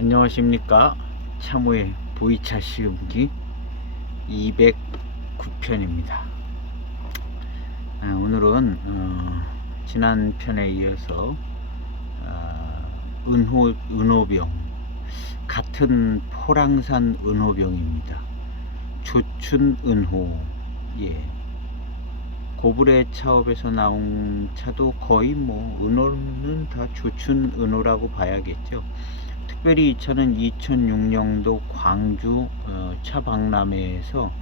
안녕하십니까. 참호의 보이차 시음기 209편입니다. 오늘은 지난 편에 이어서 은호병, 같은 포랑산 은호병입니다. 조춘은호. 고불의 차업에서 나온 차도 거의 은호는 다 조춘은호라고 봐야겠죠. 특별히 이 차는 2006년도 광주 차박람회에서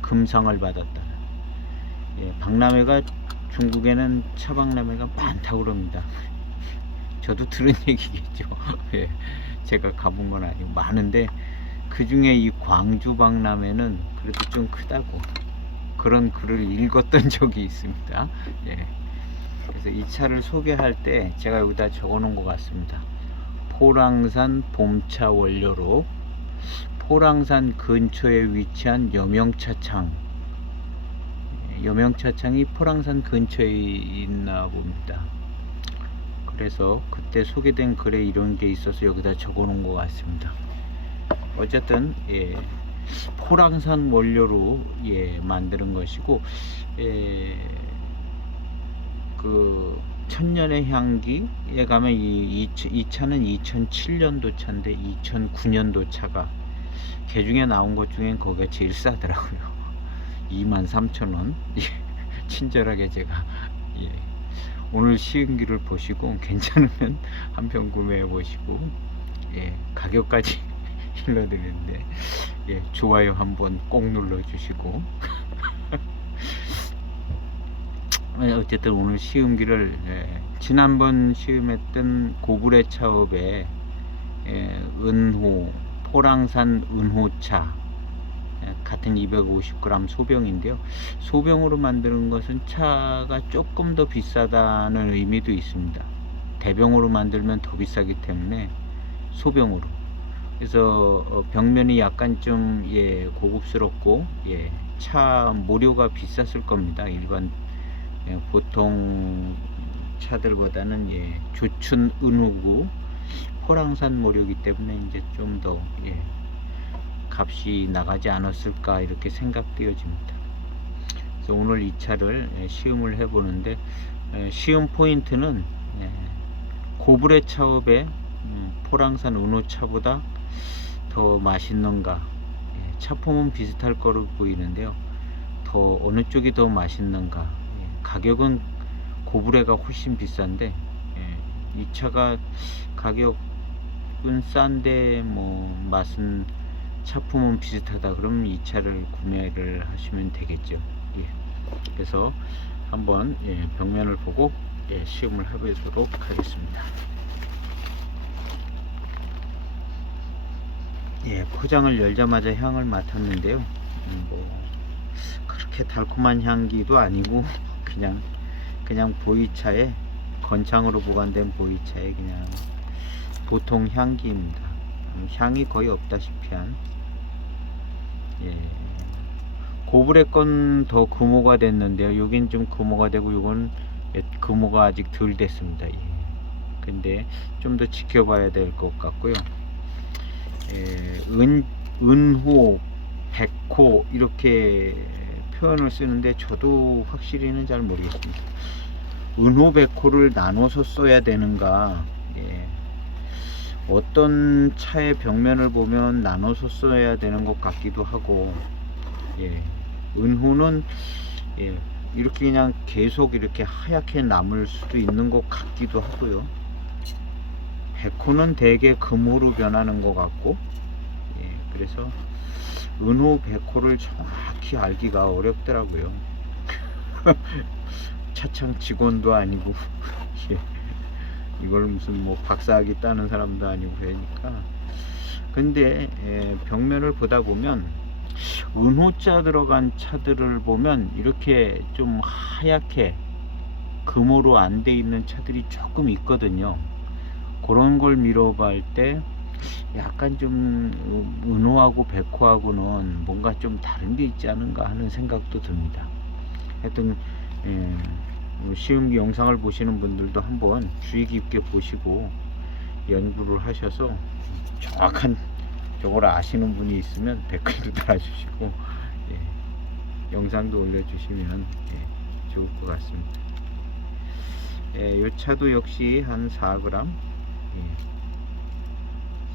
금상을 받았다. 박람회가, 중국에는 차박람회가 많다고 그럽니다. 저도 들은 얘기겠죠. 제가 가본 건 아니고 많은데, 그 중에 이 광주 박람회는 그래도 좀 크다고 그런 글을 읽었던 적이 있습니다. 그래서 이 차를 소개할 때 제가 여기다 적어 놓은 것 같습니다. 포랑산 봄차 원료로 포랑산 근처에 위치한 여명차창. 여명차창이 포랑산 근처에 있나 봅니다. 그래서 그때 소개된 글에 이런 게 있어서 여기다 적어 놓은 것 같습니다. 어쨌든 포랑산 원료로 만드는 것이고, 그 천년의 향기에 가면 이 차는 2007년도 차인데 2009년도 차가 개중에 나온 것 중엔 거기가 제일 싸더라고요. 23,000원. 친절하게 제가 오늘 시음기를 보시고 괜찮으면 한 편 구매해 보시고 가격까지 일러드리는데 좋아요 한번 꼭 눌러 주시고 어쨌든 오늘 시음기를 지난번 시음했던 고불의 차업의 은호, 포랑산 은호차 같은 250g 소병인데요. 소병으로 만드는 것은 차가 조금 더 비싸다는 의미도 있습니다. 대병으로 만들면 더 비싸기 때문에 소병으로. 그래서 벽면이 약간 좀 고급스럽고 차 모료가 비쌌을 겁니다. 일반 보통 차들보다는 조춘 은호구 포랑산 모료이기 때문에 이제 좀 더 값이 나가지 않았을까 이렇게 생각되어집니다. 그래서 오늘 이 차를 시음을 해보는데, 시음 포인트는 고불의 차업의 포랑산 은호차보다 더 맛있는가, 차품은 비슷할 거로 보이는데요. 더 어느 쪽이 더 맛있는가. 가격은 고불회가 훨씬 비싼데 이 차가 가격은 싼데 맛은, 차품은 비슷하다 그러면 이 차를 구매를 하시면 되겠죠. 그래서 한번 벽면을 보고 시음을 해보도록 하겠습니다. 포장을 열자마자 향을 맡았는데요. 그렇게 달콤한 향기도 아니고 그냥 보이차에, 건창으로 보관된 보이차에 그냥 보통 향기입니다. 향이 거의 없다시피 한. 고불의 건 더 금호가 됐는데요. 여긴 좀 금호가 되고 요건 금호가 아직 덜 됐습니다. 근데 좀 더 지켜봐야 될 것 같고요. 은호, 백호 이렇게 표현을 쓰는데 저도 확실히는 잘 모르겠습니다. 은호, 백호를 나눠서 써야 되는가, 어떤 차의 벽면을 보면 나눠서 써야 되는 것 같기도 하고, 은호는 이렇게 그냥 계속 이렇게 하얗게 남을 수도 있는 것 같기도 하고요. 백호는 대개 금호로 변하는 것 같고, 그래서 은호, 백호를 정확히 알기가 어렵더라고요. 차창 직원도 아니고 이걸 무슨 박사학위 따는 사람도 아니고 그러니까. 근데 벽면을 보다 보면 은호자 들어간 차들을 보면 이렇게 좀 하얗게 금호로 안 돼 있는 차들이 조금 있거든요. 그런 걸 미뤄볼 때 약간 좀 은호하고 백호하고는 뭔가 좀 다른 게 있지 않은가 하는 생각도 듭니다. 하여튼 시음기 영상을 보시는 분들도 한번 주의 깊게 보시고 연구를 하셔서 정확한 저걸 아시는 분이 있으면 댓글도 달아주시고 예, 영상도 올려주시면 예, 좋을 것 같습니다. 예, 이 차도 역시 한 4g 예,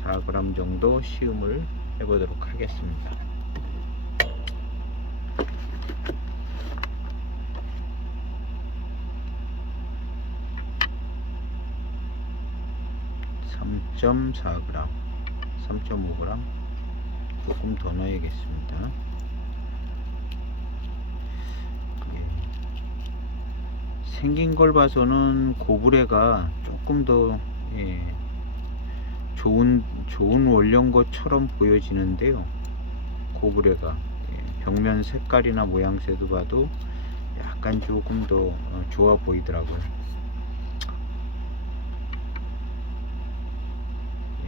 4g 정도 시음을 해보도록 하겠습니다. (3.4g) 3.5g 조금 더 넣어야겠습니다. 예. 생긴 걸 봐서는 고브레가 조금 더 예, 좋은 원료인 것처럼 보여지는데요. 고브레가 예, 벽면 색깔이나 모양새도 봐도 약간 조금 더 좋아 보이더라고요.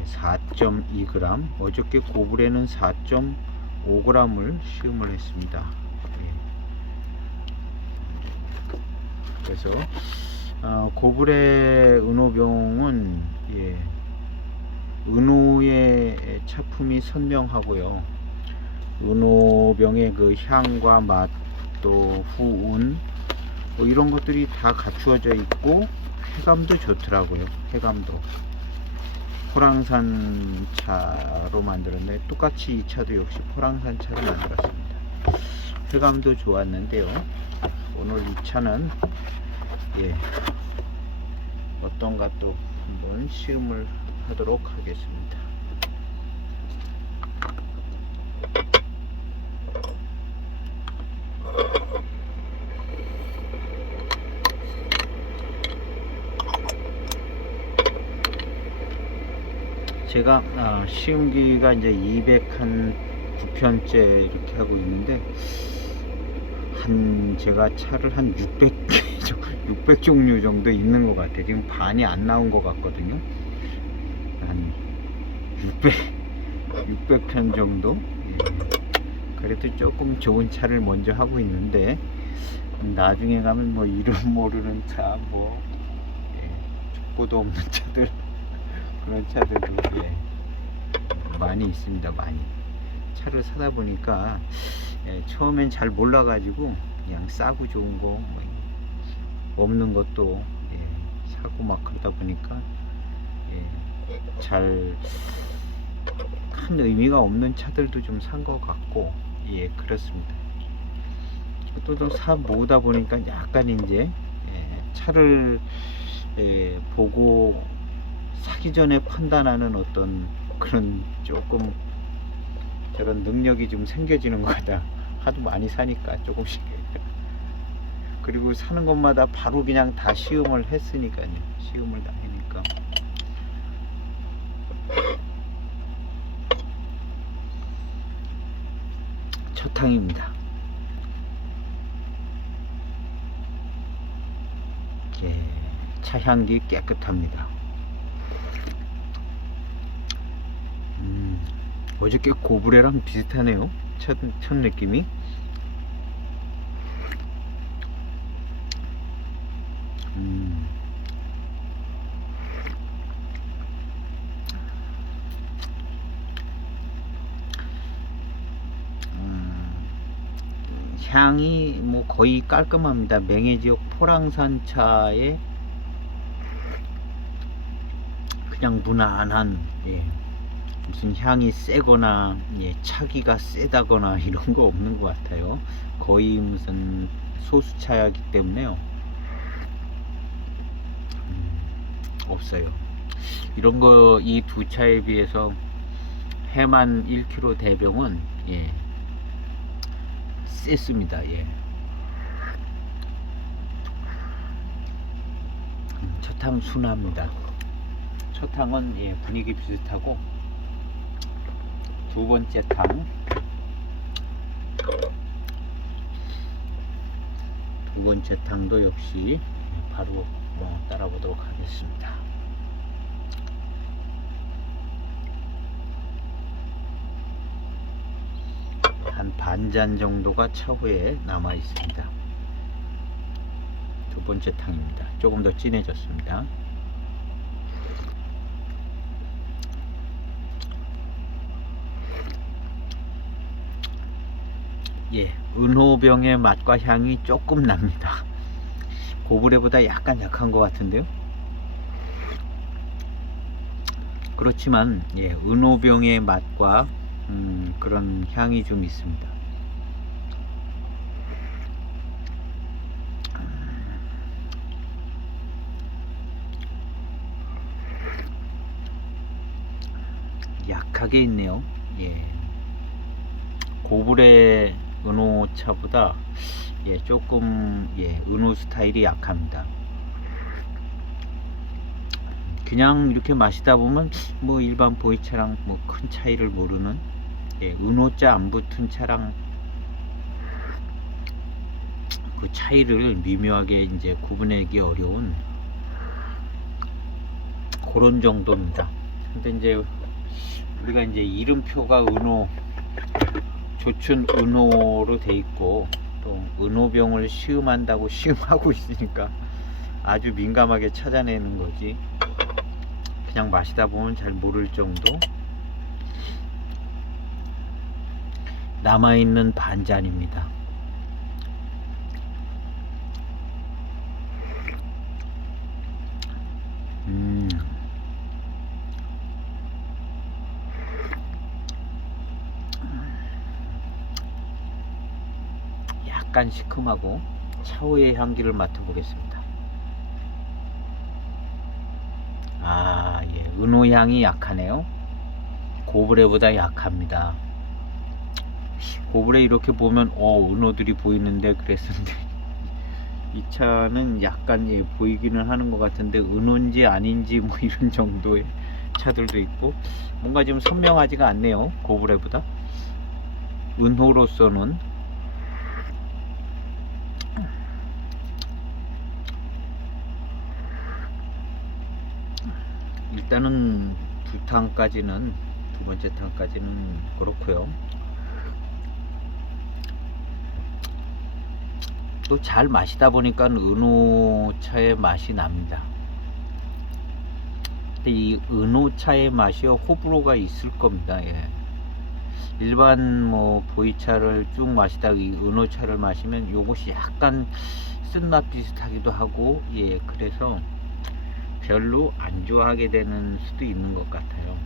4.2g 어저께 고브레는 4.5g을 시음을 했습니다. 예. 그래서 고브레 은호병은 예, 은호의 차품이 선명하고요. 은호병의 그 향과 맛, 또 후운 뭐 이런 것들이 다 갖추어져 있고 해감도 좋더라고요. 해감도 포랑산 차로 만들었는데 똑같이 이 차도 역시 포랑산 차로 만들었습니다. 해감도 좋았는데요. 오늘 이 차는 예, 어떤가 또 한번 시음을 하도록 하겠습니다. 제가 시음기가 이제 209편째 이렇게 하고 있는데 제가 차를 한 600 종류 정도 있는 것 같아요. 지금 반이 안 나온 것 같거든요. 한 600편 정도. 예. 그래도 조금 좋은 차를 먼저 하고 있는데 나중에 가면 뭐 이름 모르는 차, 뭐 족보도 없는 차들 그런 차들도 예, 많이 있습니다. 많이 차를 사다 보니까 예, 처음엔 잘 몰라가지고 그냥 싸고 좋은 거 뭐 없는 것도 예, 사고 막 그러다 보니까 예, 잘 큰 의미가 없는 차들도 좀 산 것 같고 예, 그렇습니다. 또 사 모으다 보니까 약간 이제 예, 차를 예, 보고 사기 전에 판단하는 어떤 그런 조금 저런 능력이 좀 생겨지는 것 같다. 하도 많이 사니까 조금씩. 그리고 사는 것마다 바로 그냥 다 시음을 했으니까요. 시음을 다 하니까. 첫탕입니다. 예, 차 향기 깨끗합니다. 어저께 고브레랑 비슷하네요. 첫 느낌이. 향이 뭐 거의 깔끔합니다. 맹해지역 포랑산 차에 그냥 무난한 예, 무슨 향이 세거나 예, 차기가 세다거나 이런 거 없는 것 같아요. 거의 무슨 소수차이기 때문에요. 없어요. 이런 거 이 두 차에 비해서 해만 1kg 대병은 예, 셌습니다. 예. 첫탕 순합니다. 첫탕은 예, 분위기 비슷하고 두 번째 탕, 두 번째 탕도 역시 바로 따라 보도록 하겠습니다. 한 반잔 정도가 차후에 남아 있습니다. 두 번째 탕입니다. 조금 더 진해졌습니다. 예, 은호병의 맛과 향이 조금 납니다. 고브레보다 약간 약한 것 같은데요. 그렇지만 예, 은호병의 맛과 그런 향이 좀 있습니다. 약하게 있네요. 예, 고브레 은호차보다 예, 조금 예, 은호 스타일이 약합니다. 그냥 이렇게 마시다 보면 뭐 일반 보이차랑 뭐 큰 차이를 모르는 예, 은호자 안 붙은 차랑 그 차이를 미묘하게 이제 구분하기 어려운 그런 정도입니다. 근데 이제 우리가 이제 이름표가 은호, 조춘 은호로 돼 있고 또 은호병을 시음한다고 시음하고 있으니까 아주 민감하게 찾아내는 거지. 그냥 마시다 보면 잘 모를 정도. 남아있는 반잔입니다. 약간 시큼하고 차후의 향기를 맡아보겠습니다. 아, 예, 은호향이 약하네요. 고브레보다 약합니다. 고브레 이렇게 보면 은호들이 보이는데 그랬었는데 이 차는 약간 예, 보이기는 하는 것 같은데 은호인지 아닌지 뭐 이런 정도의 차들도 있고 뭔가 좀 선명하지가 않네요. 고브레보다 은호로서는. 일단은 두 번째 탕까지는 그렇고요. 또 잘 마시다 보니까 은호차의 맛이 납니다. 근데 이 은호차의 맛이 호불호가 있을 겁니다. 예. 일반 뭐 보이차를 쭉 마시다가 이 은호차를 마시면 요것이 약간 쓴맛 비슷하기도 하고 예, 그래서 별로 안 좋아하게 되는 수도 있는 것 같아요.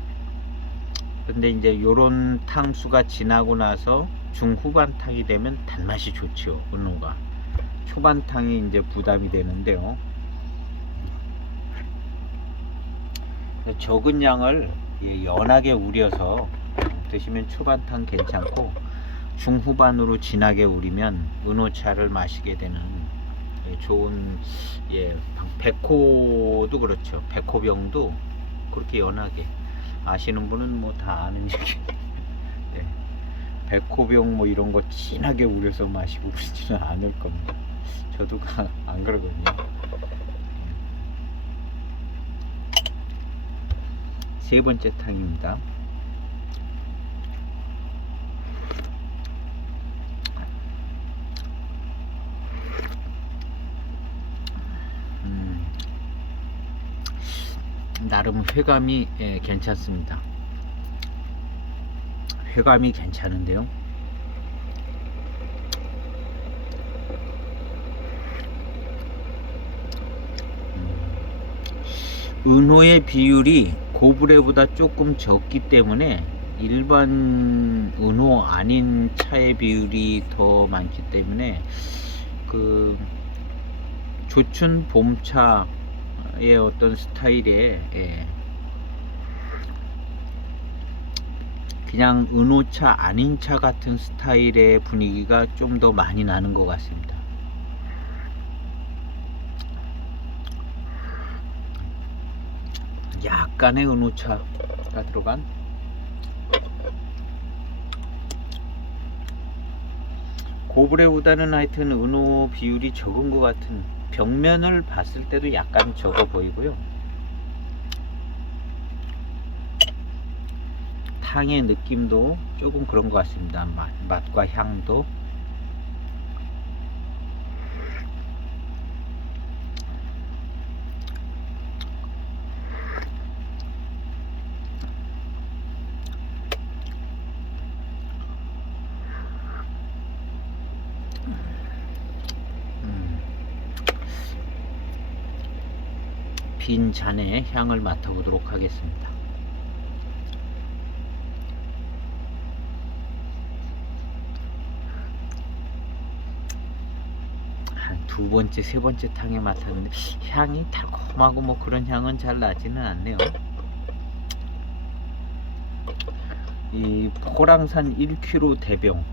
근데 이제 요런 탕수가 지나고 나서 중후반 탕이 되면 단맛이 좋죠. 은호가 초반 탕이 이제 부담이 되는데요. 적은 양을 예, 연하게 우려서 드시면 초반탕 괜찮고 중후반으로 진하게 우리면 은호차를 마시게 되는 예, 좋은 예, 백호도 그렇죠. 백호병도 그렇게 연하게 아시는 분은 뭐 다 아는 얘기. 예, 백호병 뭐 이런 거 진하게 우려서 마시고 그러지는 않을 겁니다. 저도 안 그러거든요. 세 번째 탕입니다. 나름 회감이 예, 괜찮습니다. 회감이 괜찮은데요. 은호의 비율이 고브레보다 조금 적기 때문에 일반 은호 아닌 차의 비율이 더 많기 때문에 그 조춘 봄차의 어떤 스타일의 예, 그냥 은호차 아닌 차 같은 스타일의 분위기가 좀 더 많이 나는 것 같습니다. 약간의 은호차가 들어간 고브레보다는 하여튼 은호 비율이 적은 것 같은, 벽면을 봤을 때도 약간 적어 보이고요. 탕의 느낌도 조금 그런 것 같습니다. 맛과 향도. 빈 잔의 향을 맡아보도록 하겠습니다. 한 두 번째, 세 번째 탕에 맡았는데 향이 달콤하고 뭐 그런 향은 잘 나지는 않네요. 이 포랑산 1kg 대병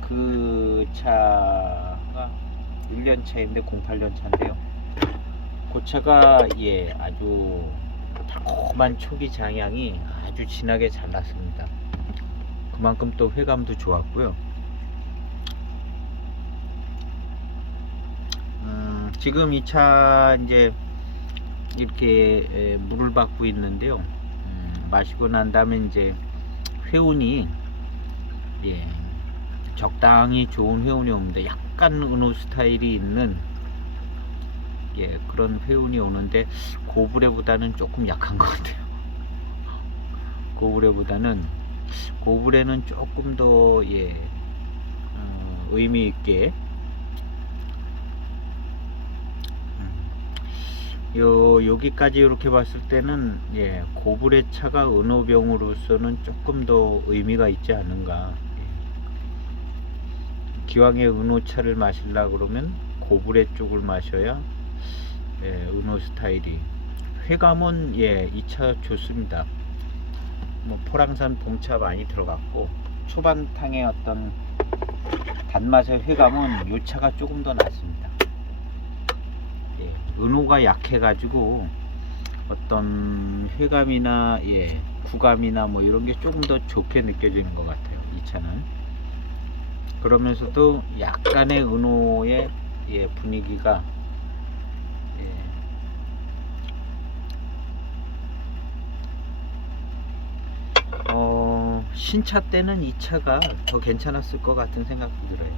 그 차가 1년 차인데 08년 차인데요. 그 차가 아주 달콤한 초기 장향이 아주 진하게 잘 났습니다. 그만큼 또 회감도 좋았고요. 지금 이 차 이제 이렇게 물을 받고 있는데요. 마시고 난 다음에 이제 회운이 적당히 좋은 회운이 오는데 약간 은호 스타일이 있는 그런 회운이 오는데 고브레보다는 조금 약한 것 같아요. 고브레는 조금 더 의미 있게 여기까지 이렇게 봤을 때는 고브레 차가 은호병으로서는 조금 더 의미가 있지 않는가. 기왕에 은호차를 마시려 그러면 고브레 쪽을 마셔야 은호 스타일이 회감은 이 차 좋습니다. 뭐 포랑산 봄차 많이 들어갔고 초반탕의 어떤 단맛의 회감은 이 차가 조금 더 낫습니다. 은호가 약해가지고 어떤 회감이나 구감이나 뭐 이런 게 조금 더 좋게 느껴지는 것 같아요. 이 차는 그러면서도 약간의 은호의 분위기가 신차 때는 이 차가 더 괜찮았을 것 같은 생각도 들어요.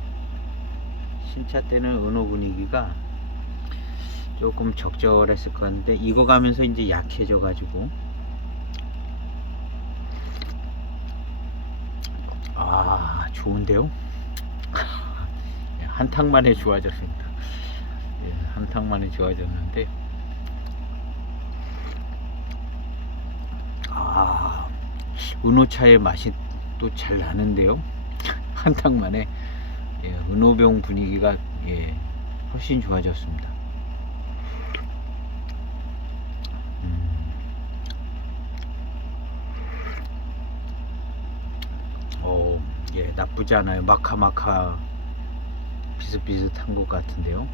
신차 때는 은호 분위기가 조금 적절했을 것 같은데 익어가면서 이제 약해져 가지고 좋은데요. 한탕 만에 좋아졌습니다. 한탕 만에 좋아졌는데 은호차의 맛이 또 잘 나는데요. 한탕 만에 은호병 분위기가 훨씬 좋아졌습니다. 나쁘지 않아요. 마카마카 비슷비슷한 것 같은데요.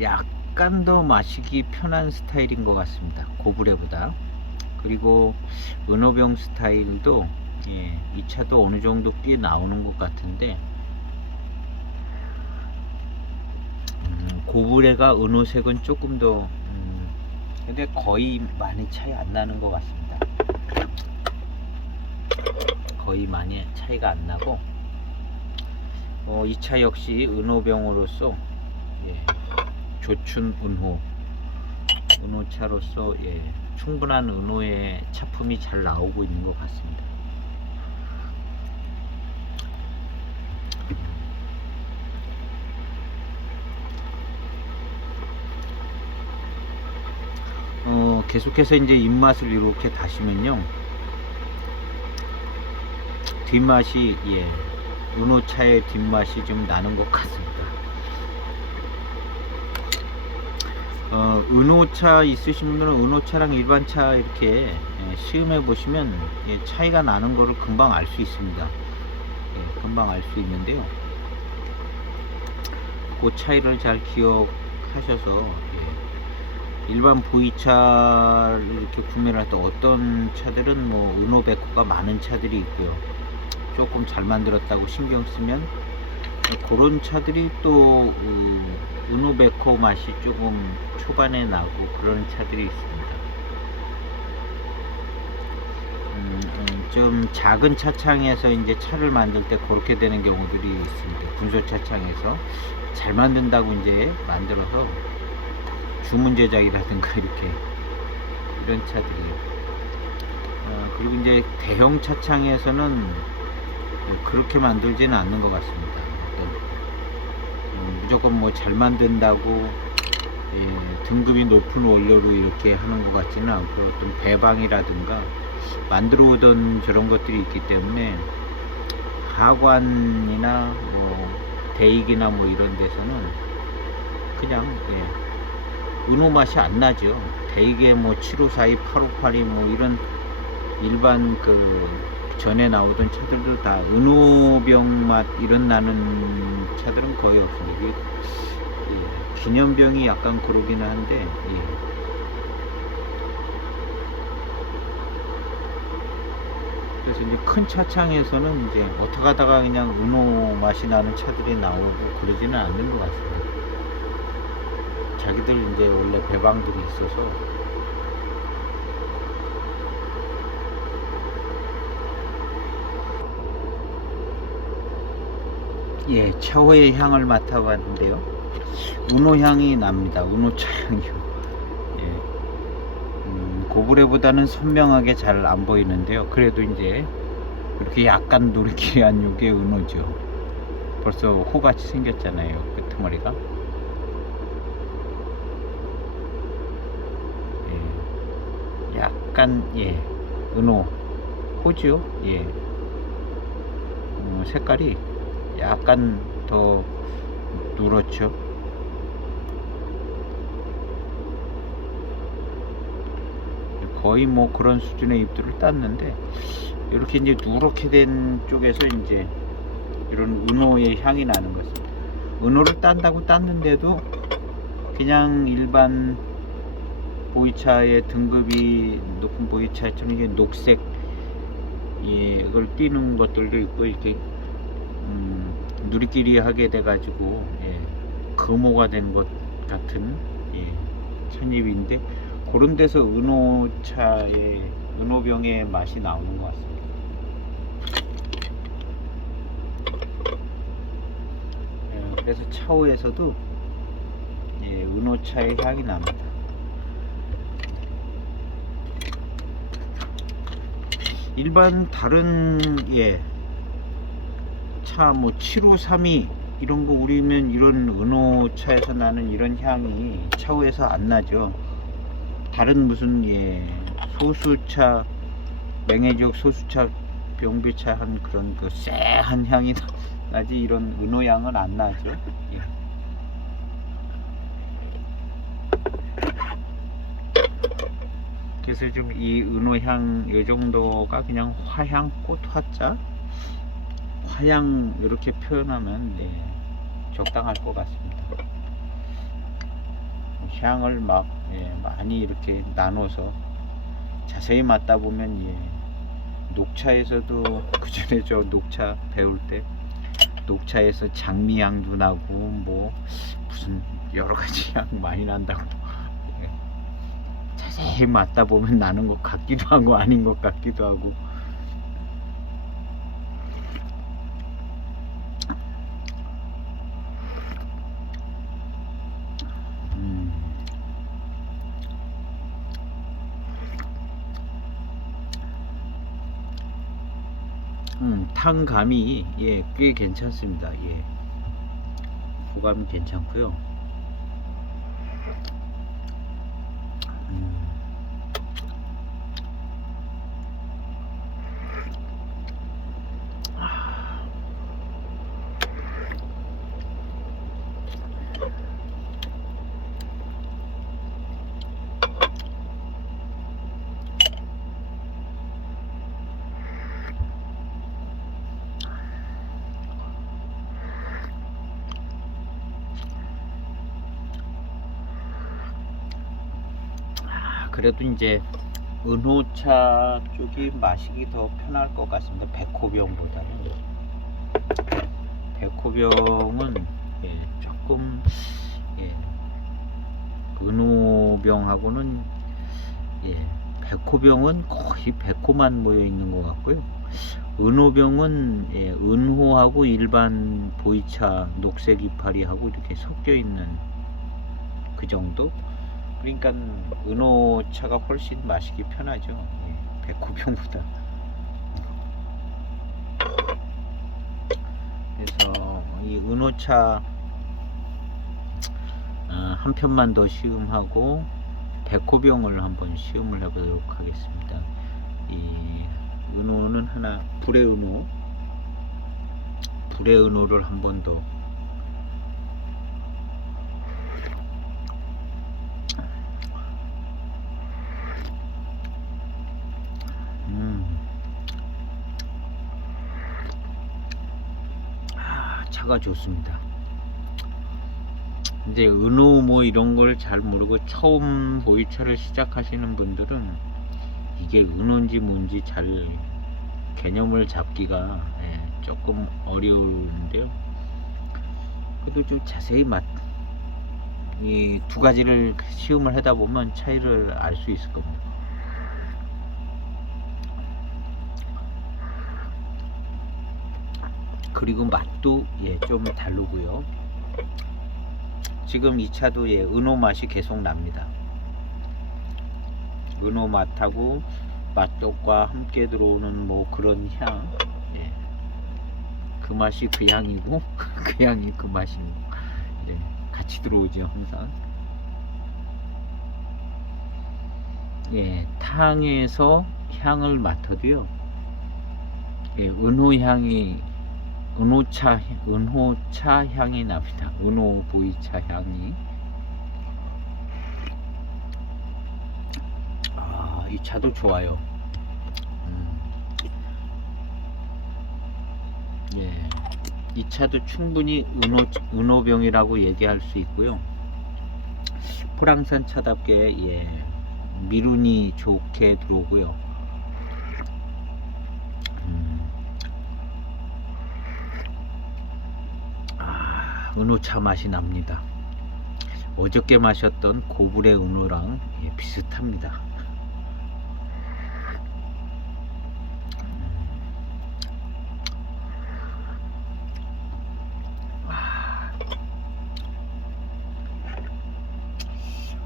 약간 더 마시기 편한 스타일인 것 같습니다. 고브레보다. 그리고 은호병 스타일도 이 차도 어느 정도 꽤 나오는 것 같은데 고브레가 은호색은 조금 더 근데 거의 많이 차이 안 나는 것 같습니다. 거의 많이 차이가 안 나고 이 차 역시 은호병으로서 조춘 은호차로서 충분한 은호의 차품이 잘 나오고 있는 것 같습니다. 계속해서 이제 입맛을 이렇게 다시면요 뒷맛이 은호차의 뒷맛이 좀 나는 것 같습니다. 은호차 있으신 분들은 은호차랑 일반차 이렇게 시음해 보시면 차이가 나는 거를 금방 알 수 있습니다. 금방 알 수 있는데요 그 차이를 잘 기억하셔서 일반 보이차를 이렇게 구매를 할 때 어떤 차들은 뭐 은호백호가 많은 차들이 있고요 조금 잘 만들었다고 신경 쓰면 그런 차들이 또 은호백호 맛이 조금 초반에 나고 그런 차들이 있습니다. 좀 작은 차창에서 이제 차를 만들 때 그렇게 되는 경우들이 있습니다. 분소 차창에서 잘 만든다고 이제 만들어서 주문 제작이라든가 이렇게 이런 차들이에요. 그리고 이제 대형 차창에서는 그렇게 만들지는 않는 것 같습니다. 무조건 뭐 잘 만든다고 등급이 높은 원료로 이렇게 하는 것 같지는 않고, 어떤 배방이라든가 만들어 오던 저런 것들이 있기 때문에 하관이나 뭐 대익이나 뭐 이런 데서는 그냥 은호 맛이 안 나죠. 대익에 뭐 7542, 8582 뭐 이런 일반 그 전에 나오던 차들도 다 은호병 맛 이런 나는 차들은 거의 없습니다. 이게 기념병이 약간 그러기는 한데, 그래서 이제 큰 차창에서는 이제 어떻게 하다가 그냥 은호 맛이 나는 차들이 나오고 그러지는 않는 것 같습니다. 자기들 이제 원래 배방들이 있어서. 차후의 향을 맡아봤는데요, 은호 향이 납니다. 은호차 향이요. 고브레보다는 선명하게 잘 안 보이는데요, 그래도 이제 이렇게 약간 노릇기한 요게 은호죠. 벌써 호같이 생겼잖아요, 끄트머리가. 약간 은호 호죠. 색깔이 약간 더 누렇죠. 거의 뭐 그런 수준의 잎들을 땄는데, 이렇게 이제 누렇게 된 쪽에서 이제 이런 은호의 향이 나는 것입니다. 은호를 딴다고 땄는데도 그냥 일반 보이차의 등급이 높은 보이차처럼 이게 녹색 이걸 띄는 것들도 있고, 이렇게 누리끼리하게 돼가지고 금호가 된 것 같은 찻잎인데, 그런 데서 은호차의 은호병의 맛이 나오는 것 같습니다. 그래서 차후에서도 은호차의 향이 납니다. 일반 다른 차 뭐 7532 이런 거 우리면 이런 은호차에서 나는 이런 향이 차후에서 안 나죠. 다른 무슨 소수차, 맹해지역 소수차, 병배차 한 그런 그 쎄한 향이 나지, 이런 은호향은 안 나죠. 그래서 좀 이 은호향 요 정도가 그냥 화향, 꽃 화자, 화향 이렇게 표현하면 적당할 것 같습니다. 향을 막 많이 이렇게 나눠서 자세히 맡다 보면 녹차에서도, 그 전에 저 녹차 배울 때 녹차에서 장미향도 나고 뭐 무슨 여러 가지 향 많이 난다고 자세히 맡다 보면 나는 것 같기도 하고 아닌 것 같기도 하고. 탕감이 꽤 괜찮습니다. 구감이 괜찮고요. 그래도 이제 은호차 쪽이 마시기 더 편할 것 같습니다. 백호병보다는. 백호병은 조금 은호병하고는 백호병은 거의 백호만 모여 있는 것 같고요. 은호병은 은호하고 일반 보이차 녹색 이파리하고 이렇게 섞여 있는 그 정도. 그러니까 은호차가 훨씬 마시기 편하죠. 예, 백호병보다. 그래서 이 은호차 한 편만 더 시음하고 백호병을 한번 시음을 해보도록 하겠습니다. 이 은호는 하나, 불의 은호를 한 번 더. 차가 좋습니다. 이제 은호 뭐 이런 걸 잘 모르고 처음 보이차를 시작하시는 분들은 이게 은호인지 뭔지 잘 개념을 잡기가 조금 어려운데요. 그래도 좀 자세히 이 두 가지를 시음을 하다 보면 차이를 알 수 있을 겁니다. 그리고 맛도 좀 다르고요. 지금 이 차도 은호 맛이 계속 납니다. 은호 맛하고 맛독과 함께 들어오는 뭐 그런 향, 그 맛이 그 향이고 그 향이 그 맛이고 같이 들어오죠 항상. 탕에서 향을 맡아도요, 은호 향이 은호차 향이 납니다. 은호 보이차 향이. 이 차도 좋아요. 이 차도 충분히 은호병이라고 얘기할 수 있고요. 프랑산 차답게 미룬이 좋게 들어오고요. 은호차 맛이 납니다. 어저께 마셨던 고불의 은호랑 비슷합니다.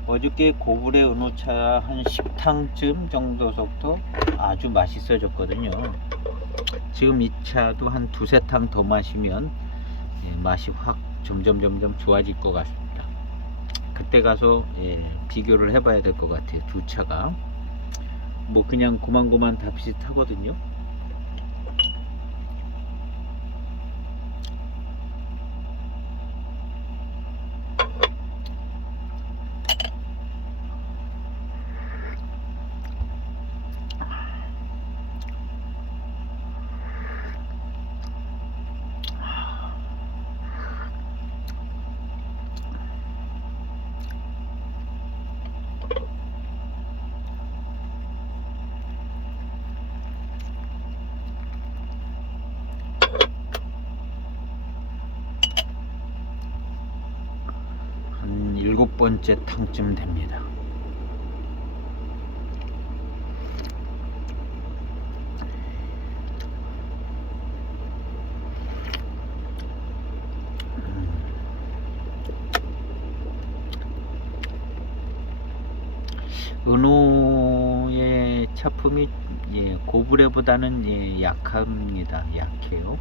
어저께 고불의 은호차 한 10탕쯤 정도서부터 아주 맛있어졌거든요. 지금 이 차도 한 두세 탕 더 마시면 맛이 확 점점 좋아질 것 같습니다. 그때 가서 비교를 해봐야 될 것 같아요. 두 차가 뭐 그냥 고만고만 다 비슷하거든요. 한 7번째 탕쯤 됩니다. 은호의 차품이 고불에보다는 약합니다. 약해요.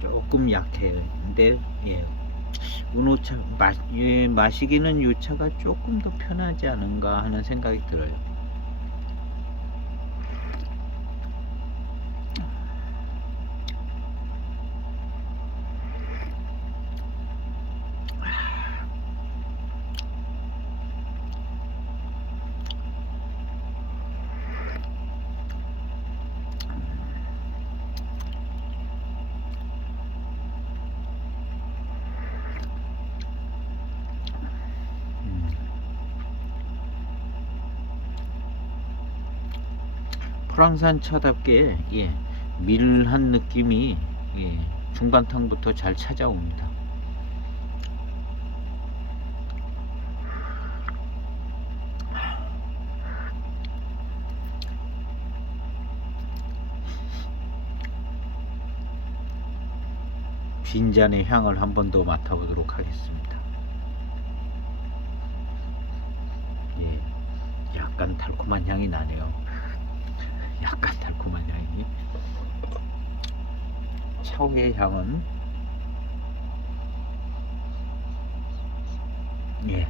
조금 약해요. 근데 은호차 마시기는 이 차가 조금 더 편하지 않은가 하는 생각이 들어요. 프랑산 차답게 밀한 느낌이 중반탕부터 잘 찾아옵니다. 빈잔의 향을 한 번 더 맡아보도록 하겠습니다. 예, 약간 달콤한 향이 나네요. 약간 달콤한 향이. 차후의 향은 예,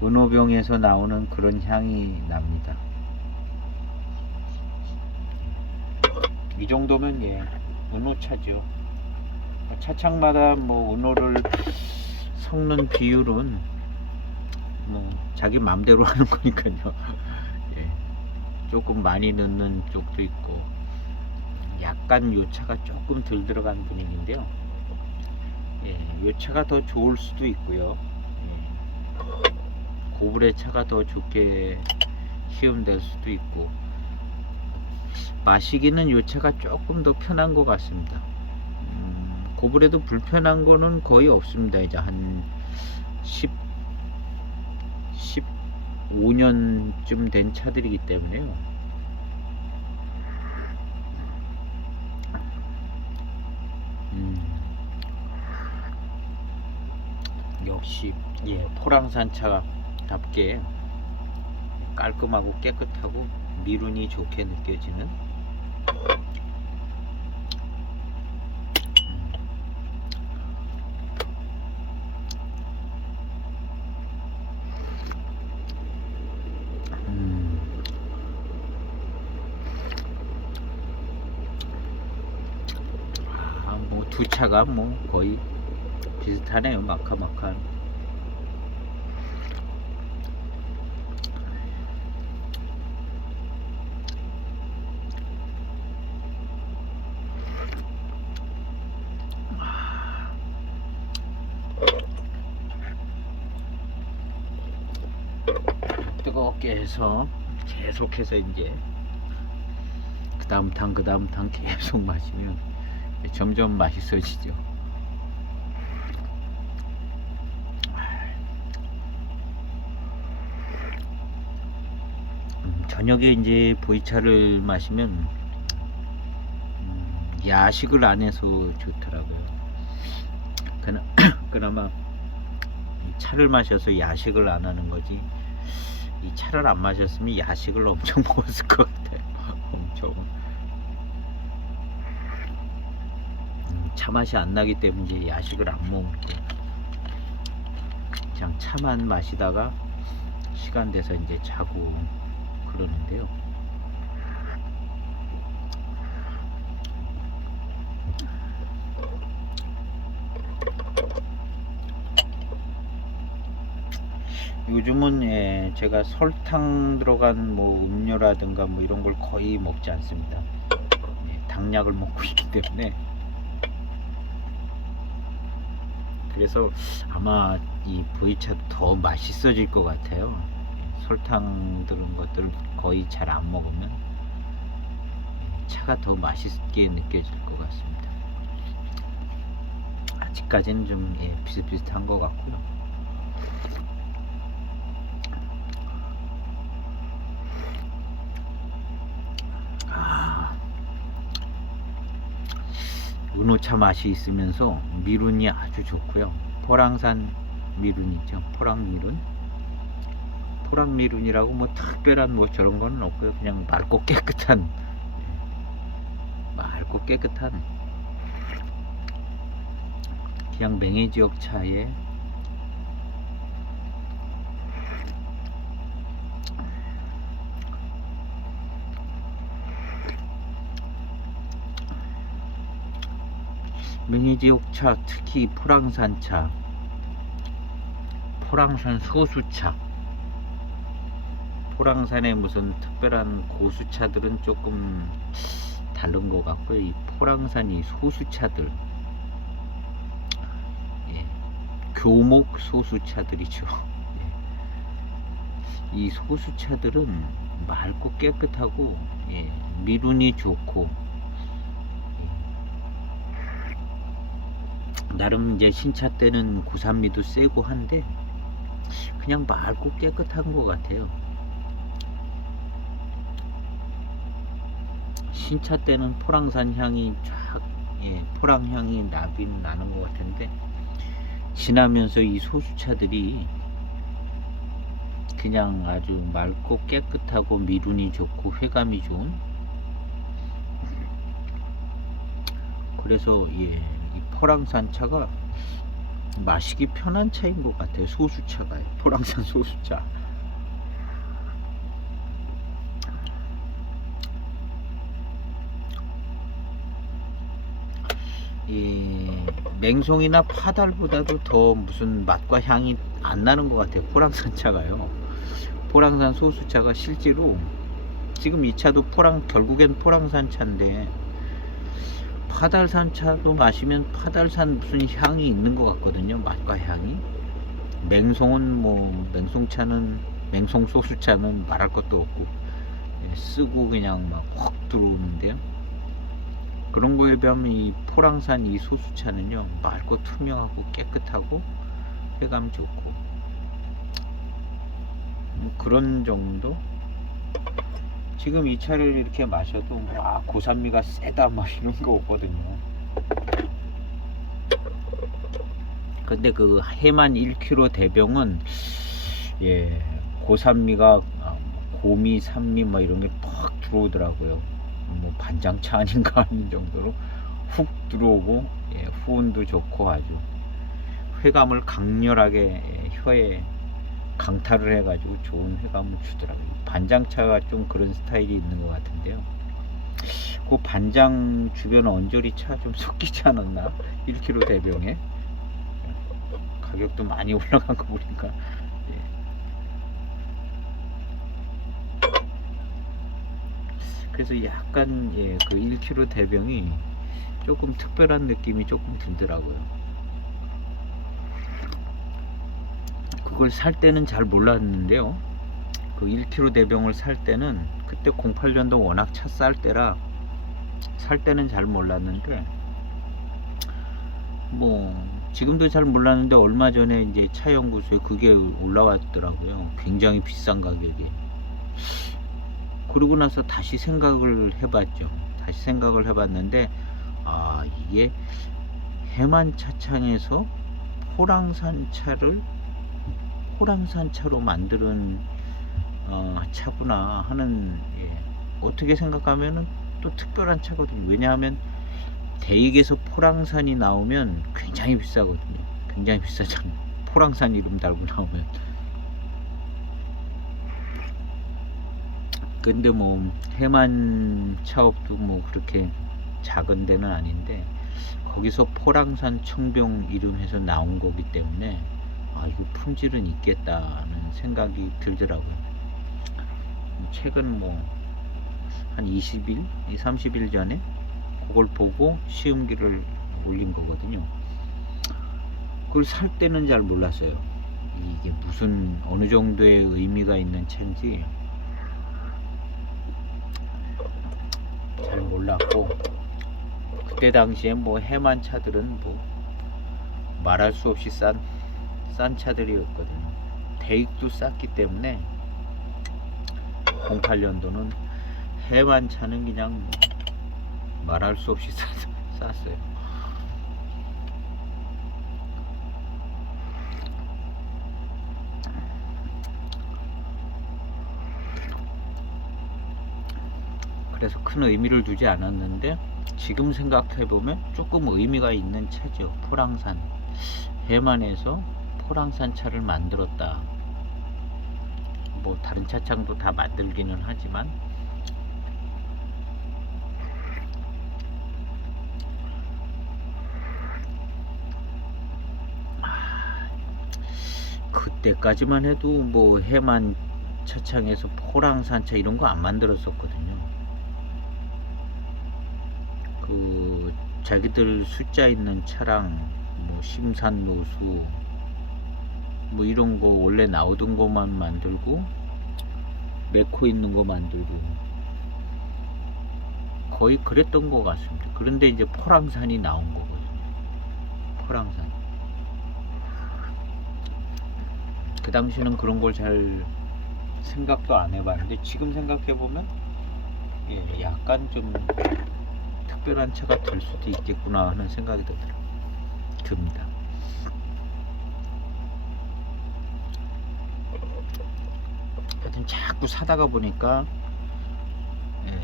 은호병에서 나오는 그런 향이 납니다. 이 정도면 예, 은호차죠. 차창마다 뭐 은호를 섞는 비율은 뭐 자기 맘대로 하는 거니까요. 예, 조금 많이 넣는 쪽도 있고 약간 요차가 조금 덜 들어간 분위기인데요. 예, 요차가 더 좋을 수도 있고요. 예, 고불의 차가 더 좋게 시음될 수도 있고 마시기는 요차가 조금 더 편한 것 같습니다. 고불에도 불편한 거는 거의 없습니다. 이제 한 15년쯤 된 차들이기 때문에요. 역시 예, 포랑산 차답게 깔끔하고 깨끗하고 미룬이 좋게 느껴지는 뭐 두 차가 뭐 거의 비슷하네요. 마카마카. 뜨겁게 해서 계속해서 이제 그 다음 탕 계속 마시면 점점 맛있어지죠. 저녁에 이제 보이차를 마시면 야식을 안 해서 좋더라고요. 그나마 차를 마셔서 야식을 안 하는 거지, 이 차를 안 마셨으면 야식을 엄청 먹었을 것 같아요. 엄청. 차 맛이 안 나기 때문에 이제 야식을 안 먹고 그냥 차만 마시다가 시간 돼서 이제 자고 그러는데요. 요즘은 예, 제가 설탕 들어간 뭐 음료라든가 뭐 이런 걸 거의 먹지 않습니다. 예, 당약을 먹고 있기 때문에. 그래서 아마 이 V차 더 맛있어질 것 같아요. 예, 설탕 들은 것들 거의 잘 안 먹으면 차가 더 맛있게 느껴질 것 같습니다. 아직까지는 좀 예, 비슷비슷한 것 같고요. 은호차 맛이 있으면서 미룬이 아주 좋고요. 포랑산 미룬이죠. 포랑미룬이라고 뭐 특별한 뭐 저런 거는 없고요. 그냥 맑고 깨끗한 그냥 맹해지역 차에 맹해지역차, 특히 포랑산차, 포랑산 소수차, 포랑산의 무슨 특별한 고수차들은 조금 다른 것 같고요. 이 포랑산이 소수차들, 예, 교목 소수차들이죠. 예, 이 소수차들은 맑고 깨끗하고 예, 미룬이 좋고 나름 이제 신차 때는 고산미도 세고 한데 그냥 맑고 깨끗한 것 같아요. 신차 때는 포랑산 향이 쫙 포랑 향이 나긴 나는 것 같은데, 지나면서 이 소수차들이 그냥 아주 맑고 깨끗하고 미륜이 좋고 회감이 좋은, 그래서 이 포랑산 차가 마시기 편한 차인 것 같아요. 소수차가 포랑산 소수차. 이 맹송이나 파달보다도 더 무슨 맛과 향이 안 나는 것 같아요. 포랑산 차가요. 포랑산 소수차가 실제로 지금 이 차도 결국엔 포랑산 차인데, 파달산 차도 마시면 파달산 무슨 향이 있는 것 같거든요. 맛과 향이. 맹송은 맹송차는, 맹송 소수차는 말할 것도 없고, 쓰고 그냥 막 확 들어오는데요. 그런 거에 비하면 이 포랑산 이 소수차는요, 맑고 투명하고 깨끗하고 회감 좋고, 그런 정도. 지금 이 차를 이렇게 마셔도 고산미가 세다 막 이런 거 없거든요. 근데 그 해만 1kg 대병은 고산미가 고미, 산미 뭐 이런 게 팍 들어오더라고요. 반장차 아닌가 하는 정도로 훅 들어오고, 후운도 좋고 아주 회감을 강렬하게 혀에 강타를 해가지고 좋은 회감을 주더라고요. 반장차가 좀 그런 스타일이 있는 것 같은데요. 그 반장 주변 언저리 차 좀 섞이지 않았나? 1kg 대병에 가격도 많이 올라간 거 보니까. 그래서 약간 그 1kg 대병이 조금 특별한 느낌이 조금 들더라고요. 그걸 살 때는 잘 몰랐는데요. 그 1kg 대병을 살 때는 그때 08년도 워낙 차 쌀 때라 살 때는 잘 몰랐는데, 지금도 잘 몰랐는데 얼마 전에 이제 차연구소에 그게 올라왔더라고요. 굉장히 비싼 가격에. 그러고 나서 다시 생각을 해봤죠. 다시 생각을 해봤는데, 이게 해만 차창에서 호랑산 차로 만드는 차구나 하는, 어떻게 생각하면은 또 특별한 차거든요. 왜냐하면 대익에서 포랑산이 나오면 굉장히 비싸거든요. 굉장히 비싸잖아요. 포랑산 이름 달고 나오면. 근데 해만 차업도 그렇게 작은 데는 아닌데, 거기서 포랑산 청병 이름해서 나온 거기 때문에 이거 품질은 있겠다는 생각이 들더라고요. 최근 한 20일, 30일 전에 그걸 보고 시음기를 올린 거거든요. 그걸 살 때는 잘 몰랐어요. 이게 무슨 어느 정도의 의미가 있는 차인지 잘 몰랐고, 그때 당시에 해만 차들은 말할 수 없이 싼 차들이었거든요. 대익도 쌌기 때문에 08년도는 해만 차는 그냥 말할 수 없이 쌌어요. 그래서 큰 의미를 두지 않았는데, 지금 생각해보면 조금 의미가 있는 차죠. 포랑산. 해만에서 포랑산 차를 만들었다. 다른 차창도 다 만들기는 하지만, 그때까지만 해도 해만 차창에서 포랑산 차 이런 거 안 만들었었거든요. 그 자기들 숫자 있는 차랑 심산노수 이런 거 원래 나오던 거만 만들고, 메코 있는 거 만들고 거의 그랬던 것 같습니다. 그런데 이제 포랑산이 나온 거거든요. 포랑산. 그 당시는 그런 걸 잘 생각도 안 해봤는데, 지금 생각해보면 약간 좀 특별한 차가 될 수도 있겠구나 하는 생각이 듭니다. 하여튼 자꾸 사다가 보니까 예,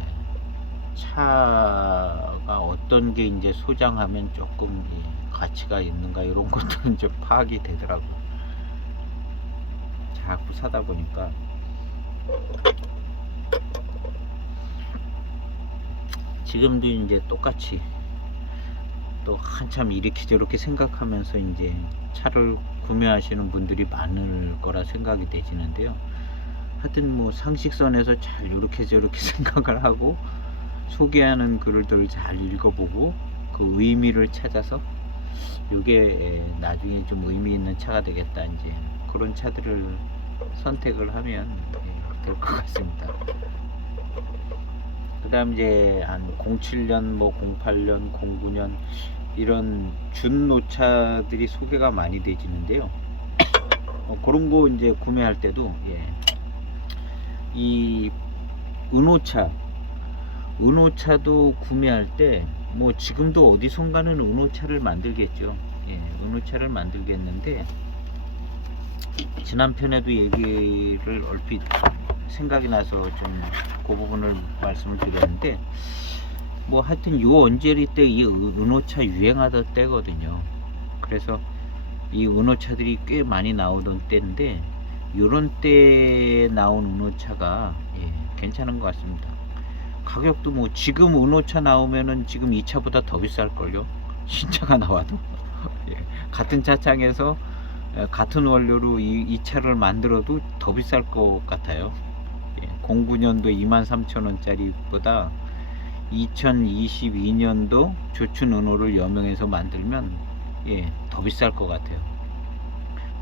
차가 어떤 게 이제 소장하면 조금 가치가 있는가 이런 것들은 좀 파악이 되더라고요. 자꾸 사다 보니까 지금도 이제 똑같이 또 한참 이렇게 저렇게 생각하면서 이제 차를 구매하시는 분들이 많을 거라 생각이 되시는데요. 하여튼 뭐 상식선에서 잘 이렇게 저렇게 생각을 하고 소개하는 글들을 잘 읽어보고 그 의미를 찾아서 이게 나중에 좀 의미 있는 차가 되겠다 이제 그런 차들을 선택을 하면 될 것 같습니다. 그 다음 이제 한 07년 뭐 08년 09년 이런 준노차들이 소개가 많이 되지는데요. 그런 거 이제 구매할 때도 이 은호차도 구매할 때 뭐 지금도 어디선가는 은호차를 만들겠죠. 은호차를 만들겠는데 지난 편에도 얘기를 얼핏 생각이 나서 좀 그 부분을 말씀을 드렸는데 뭐 하여튼 요 언저리 때 이 은호차 유행하던 때거든요. 그래서 이 은호차들이 꽤 많이 나오던 때인데 요런 때 나온 은호차가 괜찮은 것 같습니다. 가격도 뭐 지금 은호차 나오면은 지금 이 차보다 더 비쌀걸요. 신차가 나와도 같은 차창에서 같은 원료로 이 차를 만들어도 더 비쌀 것 같아요. 09년도 23,000원짜리 보다 2022년도 조춘 은호를 여명해서 만들면 더 비쌀 것 같아요.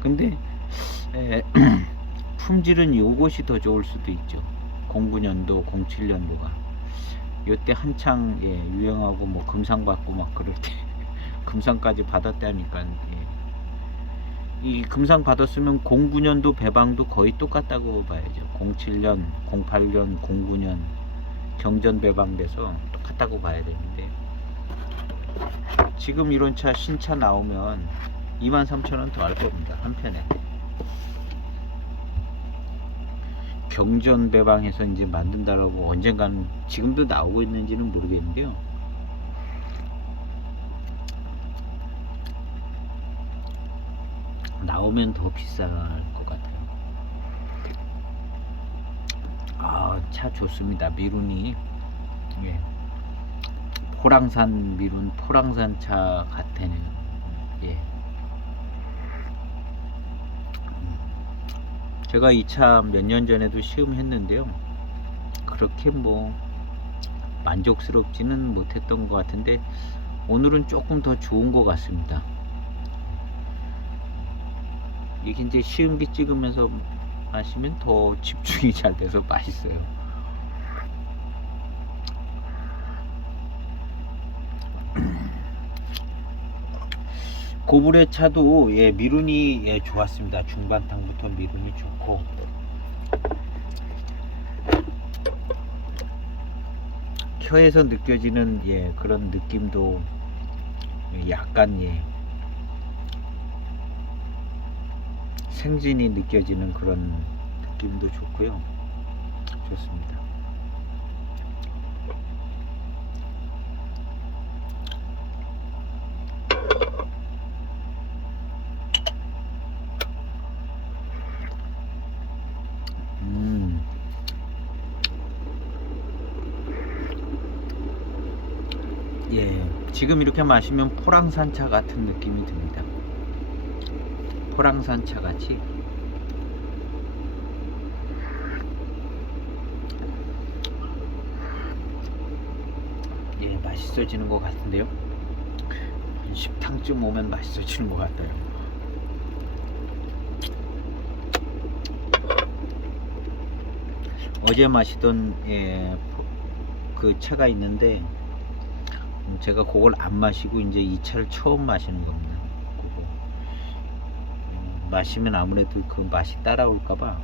근데 품질은 요것이 더 좋을 수도 있죠. 09년도 07년도가 요때 한창 유행하고 뭐 금상 받고 막 그럴 때 금상까지 받았다니까 이 금상 받았으면 09년도 배방도 거의 똑같다고 봐야죠. 07년, 08년, 09년 경전 배방돼서 똑같다고 봐야 되는데 지금 이런 차 신차 나오면 23,000원 더 할 겁니다. 한편에 경전 배방해서 이제 만든다라고 언젠가는 지금도 나오고 있는지는 모르겠는데요. 나오면 더 비쌀 것 같아요. 차 좋습니다. 미룬이 포랑산 미룬 포랑산 차 같아요. 제가 이 차 몇 년 전에도 시음했는데요. 그렇게 뭐 만족스럽지는 못했던 것 같은데 오늘은 조금 더 좋은 것 같습니다. 이게 이제 시음기 찍으면서 마시면 더 집중이 잘 돼서 맛있어요. 고블의 차도 미룬이 좋았습니다. 중반탕부터 미룬이 좋고 혀에서 느껴지는 그런 느낌도 약간 생진이 느껴지는 그런 느낌도 좋고요. 좋습니다. 지금 이렇게 마시면 포랑산차 같은 느낌이 듭니다. 포랑산차 같이 맛있어지는 것 같은데요. 10탕쯤 오면 맛있어지는 것 같아요. 어제 마시던 그 차가 있는데 제가 그걸 안 마시고 이제 이 차를 처음 마시는 겁니다. 그거 마시면 아무래도 그 맛이 따라올까봐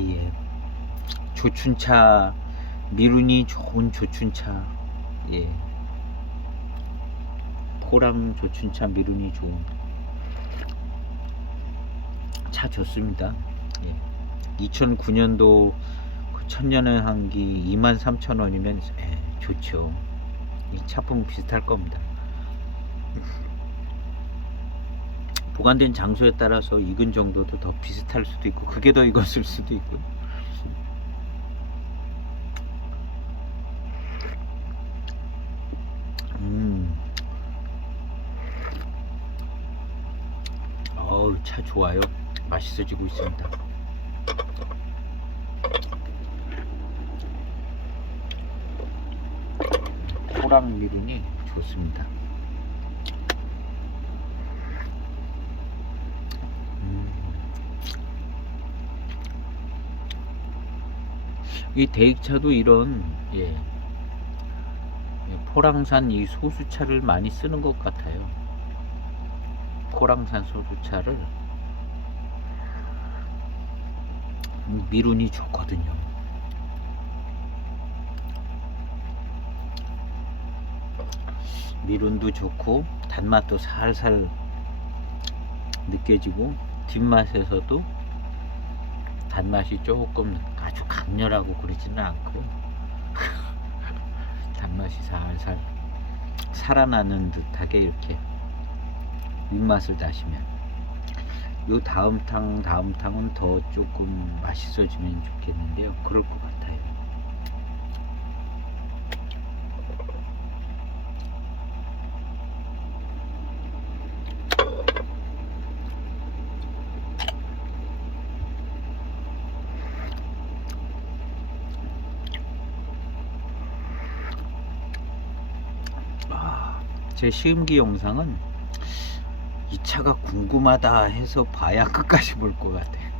예. 조춘차 미룬이 좋은 조춘차. 예. 포랑 조춘차 미룬이 좋은 차 좋습니다. 예. 2009년도 그 천년의 한기 23,000원이면 좋죠. 이 차품 비슷할 겁니다. 보관된 장소에 따라서 익은 정도도 더 비슷할 수도 있고 그게 더 익었을 수도 있고. 어우, 차 좋아요. 맛있어지고 있습니다. 포랑 미룬이 좋습니다. 이 대익차도 이런 포랑산 이 소수차를 많이 쓰는 것 같아요. 포랑산 소수차를 미룬이 좋거든요. 미룬도 좋고 단맛도 살살 느껴지고 뒷맛에서도 단맛이 조금 아주 강렬하고 그러지는 않고요. 단맛이 살살 살아나는 듯하게 이렇게 윗맛을 다시면 요 다음 탕은 더 조금 맛있어지면 좋겠는데요. 그럴 것 같아요. 제 시음기 영상은 이 차가 궁금하다 해서 봐야 끝까지 볼 것 같아요.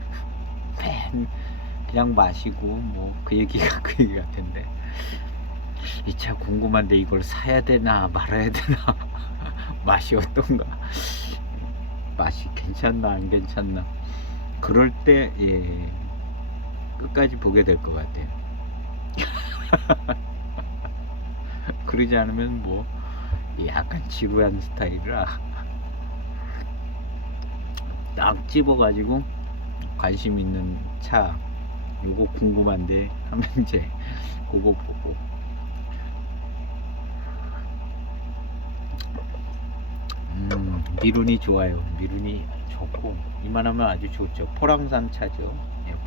그냥 마시고 뭐 그 얘기가 그 얘기 같은데 이 차 궁금한데 이걸 사야 되나 말아야 되나 맛이 어떤가 맛이 괜찮나 안 괜찮나 그럴 때 끝까지 보게 될 것 같아요. 그러지 않으면 뭐 약간 지루한 스타일이라 딱 집어가지고 관심 있는 차 요거 궁금한데 하면 이제 그거 보고 미룬이 좋아요. 미룬이 좋고 이만하면 아주 좋죠. 포랑산 차죠.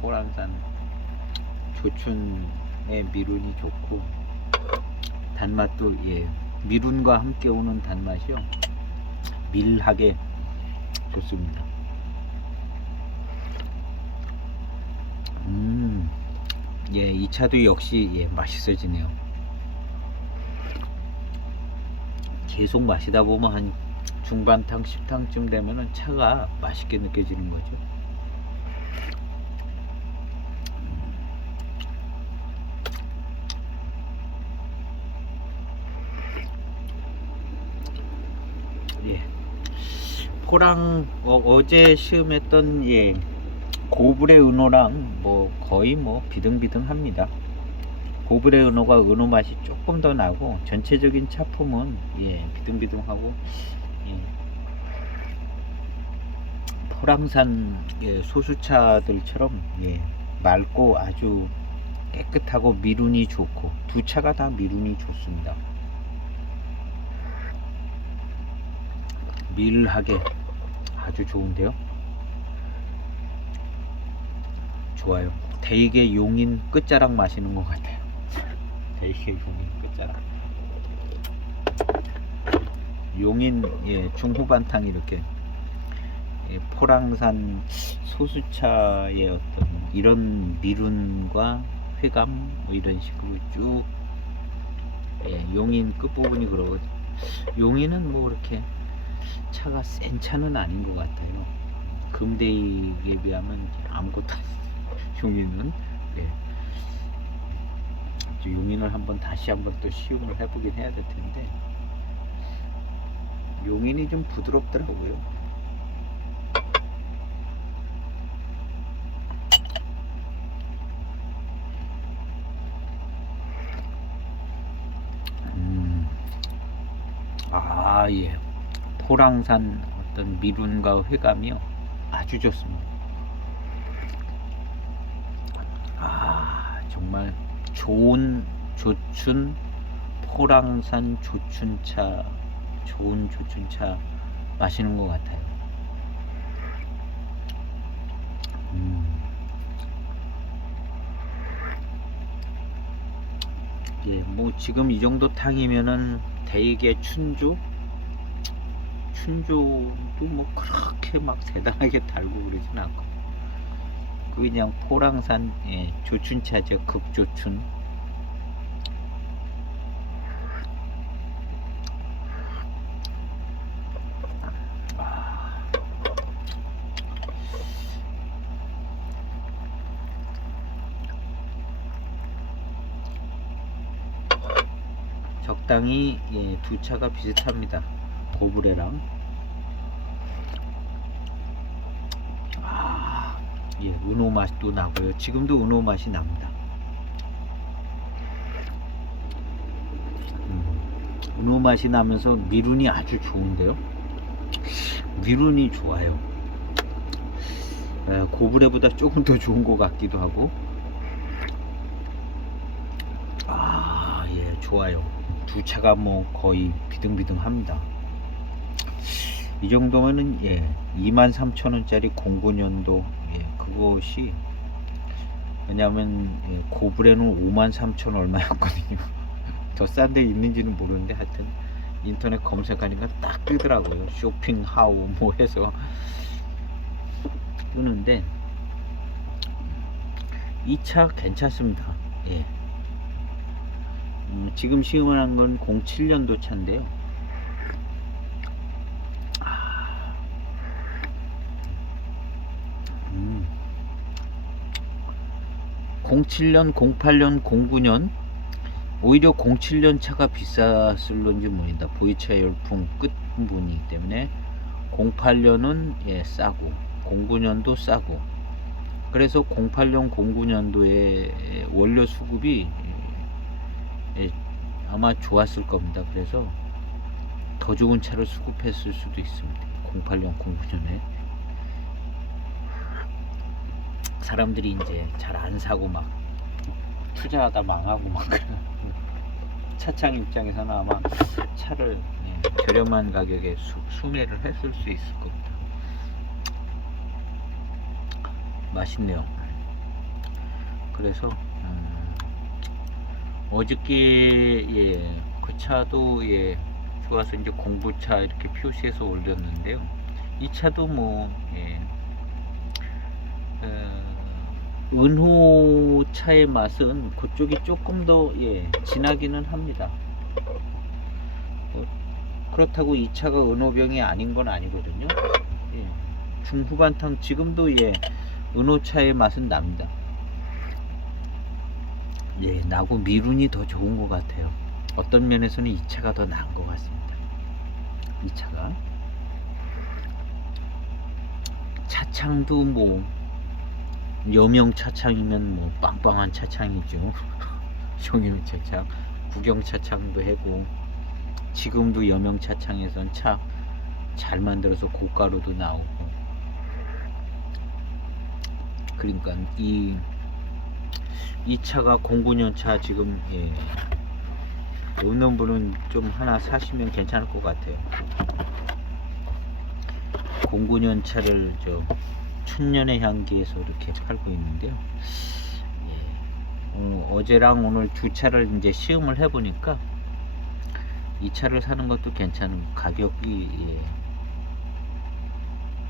포랑산 조춘의 미룬이 좋고 단맛도 미룬과 함께 오는 단맛이요 밀하게 좋습니다. 이 차도 역시 맛있어지네요. 계속 마시다 보면 한 중반탕 10탕쯤 되면은 차가 맛있게 느껴지는 거죠. 포랑 어제 시음했던 고블의 은호랑 뭐 거의 뭐 비등비등합니다. 고블의 은호가 은호 맛이 조금 더 나고 전체적인 차품은 비등비등하고 포랑산 소수차들처럼 맑고 아주 깨끗하고 미룬이 좋고 두 차가 다 미룬이 좋습니다. 밀하게 아주 좋은데요. 좋아요. 되게 용인 끝자락 마시는 것 같아요. 되게 용인 끝자락. 용인 중후반탕 이렇게 포랑산 소수차의 어떤 이런 미룬과 회감 뭐 이런 식으로 쭉 용인 끝부분이 그러거든요. 용인은 뭐 이렇게 차가 센 차는 아닌 것 같아요. 금대에 비하면 아무것도 아니에요. 용인은 용인을 다시 한번 또 시음을 해보긴 해야 될 텐데 용인이 좀 부드럽더라고요. 아, 예. 포랑산 어떤 미룬과 회감이요. 아주 좋습니다. 아, 정말 좋은 조춘, 포랑산 조춘차, 좋은 조춘차 마시는 것 같아요. 예, 뭐 지금 이 정도 탕이면은 대게 춘조도 뭐 그렇게 막 대단하게 달고 그러진 않고, 그냥 포랑산, 예, 조춘차죠. 급조춘. 아, 적당히, 예, 두 차가 비슷합니다. 고브레랑. 아, 예, 은호 맛도 나고요. 지금도 은호 맛이 납니다. 은호 맛이 나면서 미룬이 아주 좋은데요. 미룬이 좋아요. 고브레보다 조금 더 좋은 것 같기도 하고. 아, 예, 좋아요. 두 차가 뭐 거의 비등비등합니다. 이 정도면은, 예, 23,000원짜리 09년도, 예, 그것이, 왜냐면, 예, 고브레는 53,000 얼마였거든요. 더 싼 데 있는지는 모르는데 하여튼 인터넷 검색하니까 딱 뜨더라고요. 쇼핑 하우 뭐 해서 뜨는데, 이 차 괜찮습니다. 예. 지금 시음한 건 07년도 차인데요. 07년, 08년, 09년, 오히려 07년 차가 비쌌을런지 모르겠다. 보이차 열풍 끝부분이기 때문에 08년은, 예, 싸고 09년도 싸고, 그래서 08년, 09년도에 원료 수급이, 예, 아마 좋았을 겁니다. 그래서 더 좋은 차를 수급했을 수도 있습니다. 08년, 09년에 사람들이 이제 잘 안 사고 막 투자하다 망하고 막 차창 입장에서는 아마 차를, 예, 저렴한 가격에 수매를 했을 수 있을 겁니다. 맛있네요. 그래서 어저께, 예, 그 차도, 예, 좋아서 이제 공부차 이렇게 표시해서 올렸는데요. 이 차도 뭐, 예, 은호 차의 맛은 그쪽이 조금 더, 예, 진하기는 합니다. 그렇다고 이 차가 은호병이 아닌 건 아니거든요. 예, 중후반탕 지금도, 예, 은호차의 맛은 납니다. 예, 나고 미룬이 더 좋은 것 같아요. 어떤 면에서는 이 차가 더 나은 것 같습니다. 이 차가 차창도 뭐 여명 차창이면 뭐 빵빵한 차창이죠. 여명 차창, 구경 차창도 해고, 지금도 여명 차창에선 차 잘 만들어서 고가로도 나오고. 그러니까 이 차가 09년 차 지금, 예, 없는 분은 좀 하나 사시면 괜찮을 것 같아요. 09년 차를 저 천년의 향기에서 이렇게 팔고 있는데요. 예, 어제랑 오늘 두 차를 이제 시음을 해보니까 이 차를 사는 것도 괜찮은 가격이, 예,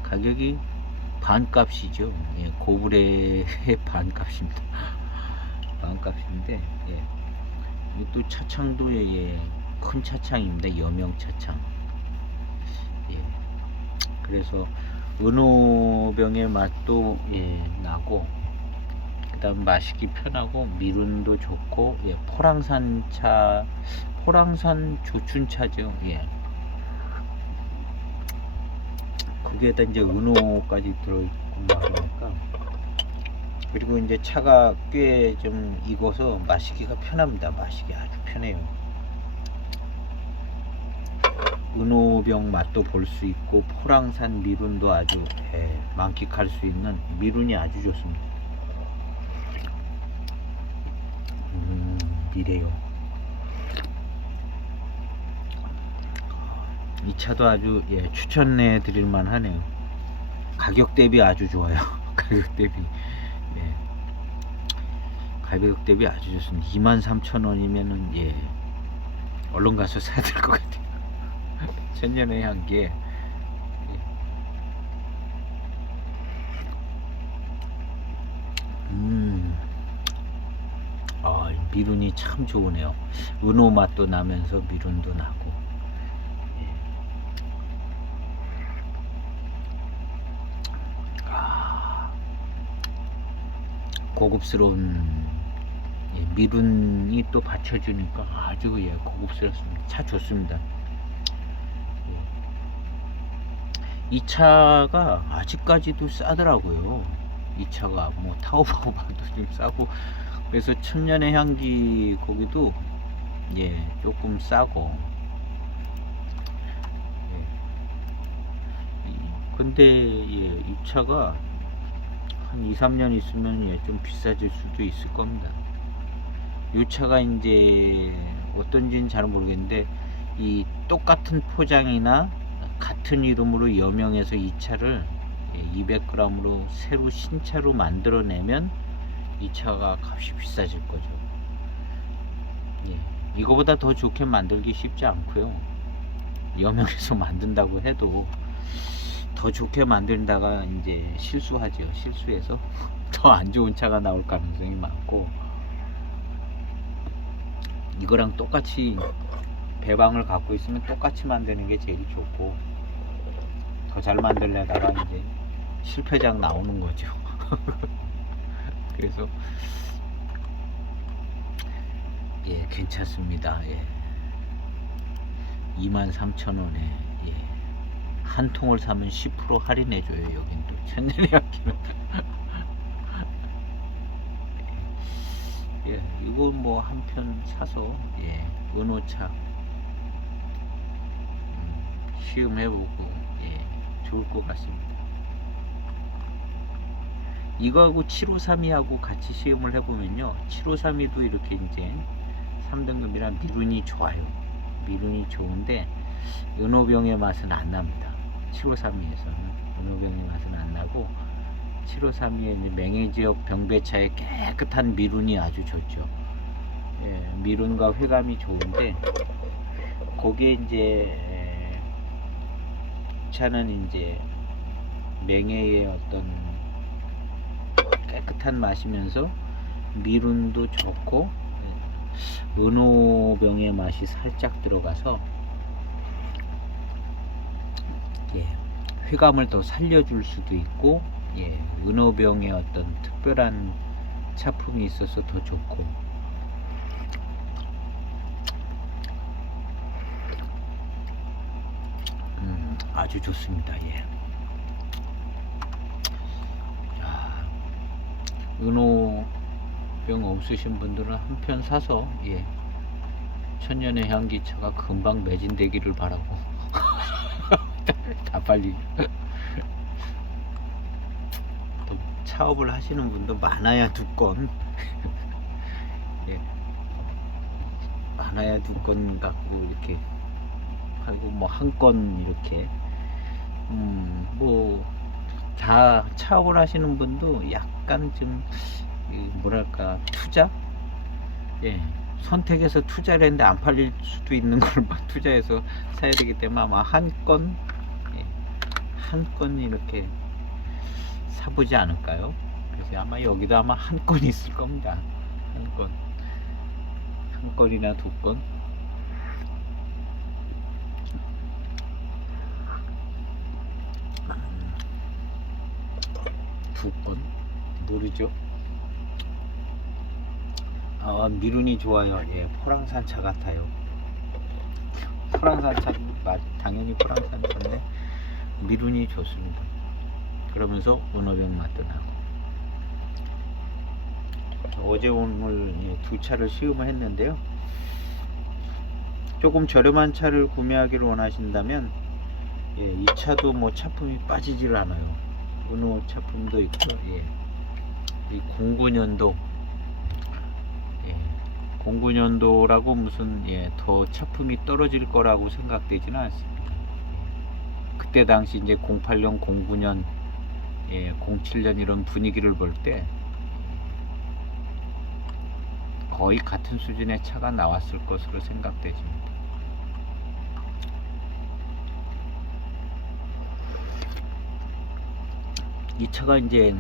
가격이 반값이죠. 예, 고브레의 반값입니다. 반값인데, 예, 또 차창도, 예, 큰 차창입니다. 여명 차창. 예, 그래서 은호병의 맛도, 예, 나고, 그 다음 마시기 편하고 미룬도 좋고, 예, 포랑산 차, 포랑산 조춘차죠. 예, 거기에다 이제 은호까지 들어있고 그러니까, 그리고 이제 차가 꽤 좀 익어서 마시기가 편합니다. 마시기 아주 편해요. 은호병 맛도 볼 수 있고 포랑산 미룬도 아주 만끽할 수 있는 미룬이 아주 좋습니다. 이래요. 이 차도 아주 추천해 드릴 만하네요. 가격 대비 아주 좋아요. 가격 대비 가격 대비 아주 좋습니다. 23,000원이면은 얼른 가서 사야 될 것 같아요. 천년의 향기에 미룬이 참 좋으네요. 은호 맛도 나면서 미룬도 나고. 고급스러운 미룬이 또 받쳐주니까 아주 고급스럽습니다. 차 좋습니다. 이 차가 아직까지도 싸더라고요. 이 차가 뭐 타오바오 봐도 좀 싸고, 그래서 천년의 향기 거기도 조금 싸고. 근데 이 차가 한 2, 3년 있으면 좀 비싸질 수도 있을 겁니다. 이 차가 이제 어떤지는 잘 모르겠는데, 이 똑같은 포장이나 같은 이름으로 여명해서 이 차를 200g으로 새로 신차로 만들어내면 이 차가 값이 비싸질 거죠. 이거보다 더 좋게 만들기 쉽지 않고요. 여명해서 만든다고 해도 더 좋게 만든다가 이제 실수하죠. 실수해서 더 안 좋은 차가 나올 가능성이 많고, 이거랑 똑같이 배방을 갖고 있으면 똑같이 만드는 게 제일 좋고, 더 잘 만들려다가 이제 실패작 나오는 거죠. 그래서 괜찮습니다. 23,000원에 한 통을 사면 10% 할인해줘요. 여긴 또 천년의 향기는. 이거 뭐 한 편 사서 은호차 시음해보고 좋을 것 같습니다. 이거하고 7532하고 같이 시음을 해보면요, 7532도 이렇게 이제 3등급이라 미룬이 좋아요. 미룬이 좋은데 은호병의 맛은 안 납니다. 7532에서는 은호병의 맛은 안 나고, 7532의 맹해지역 병배차의 깨끗한 미룬이 아주 좋죠. 미룬과 회감이 좋은데, 거기에 이제 차는 이제 맹해의 어떤 깨끗한 맛이면서 미룬도 좋고 은호병의 맛이 살짝 들어가서 회감을 더 살려줄 수도 있고, 은호병의 어떤 특별한 차품이 있어서 더 좋고. 아주 좋습니다. 자, 은호병 없으신 분들은 한 편 사서 천년의 향기차가 금방 매진되기를 바라고 다 빨리 또 차업을 하시는 분도 많아야 두 건 많아야 두 건 갖고 이렇게 하고, 뭐 한 건 이렇게 뭐 다 차업을 하시는 분도 약간 좀 뭐랄까 투자 선택해서 투자를 했는데 안 팔릴 수도 있는 걸 막 투자해서 사야 되기 때문에 아마 한 건 이렇게 사보지 않을까요? 그래서 아마 여기도 아마 한 건 있을 겁니다. 한 건이나 두 건. 두 건 모르죠. 미룬이 좋아요. 포랑산 차 같아요. 포랑산 차도 당연히 포랑산 차인데 미룬이 좋습니다. 그러면서 은호병 맛도 나고. 어제 오늘 두 차를 시음을 했는데요, 조금 저렴한 차를 구매하기를 원하신다면 예, 이 차도 뭐 차품이 빠지질 않아요. 은호 차품도 있고 예, 이 09년도 예, 09년도라고 무슨 예, 더 차품이 떨어질 거라고 생각되지는 않습니다. 그때 당시 이제 08년, 09년, 예, 07년 이런 분위기를 볼 때 거의 같은 수준의 차가 나왔을 것으로 생각되집니다. 이 차가 이제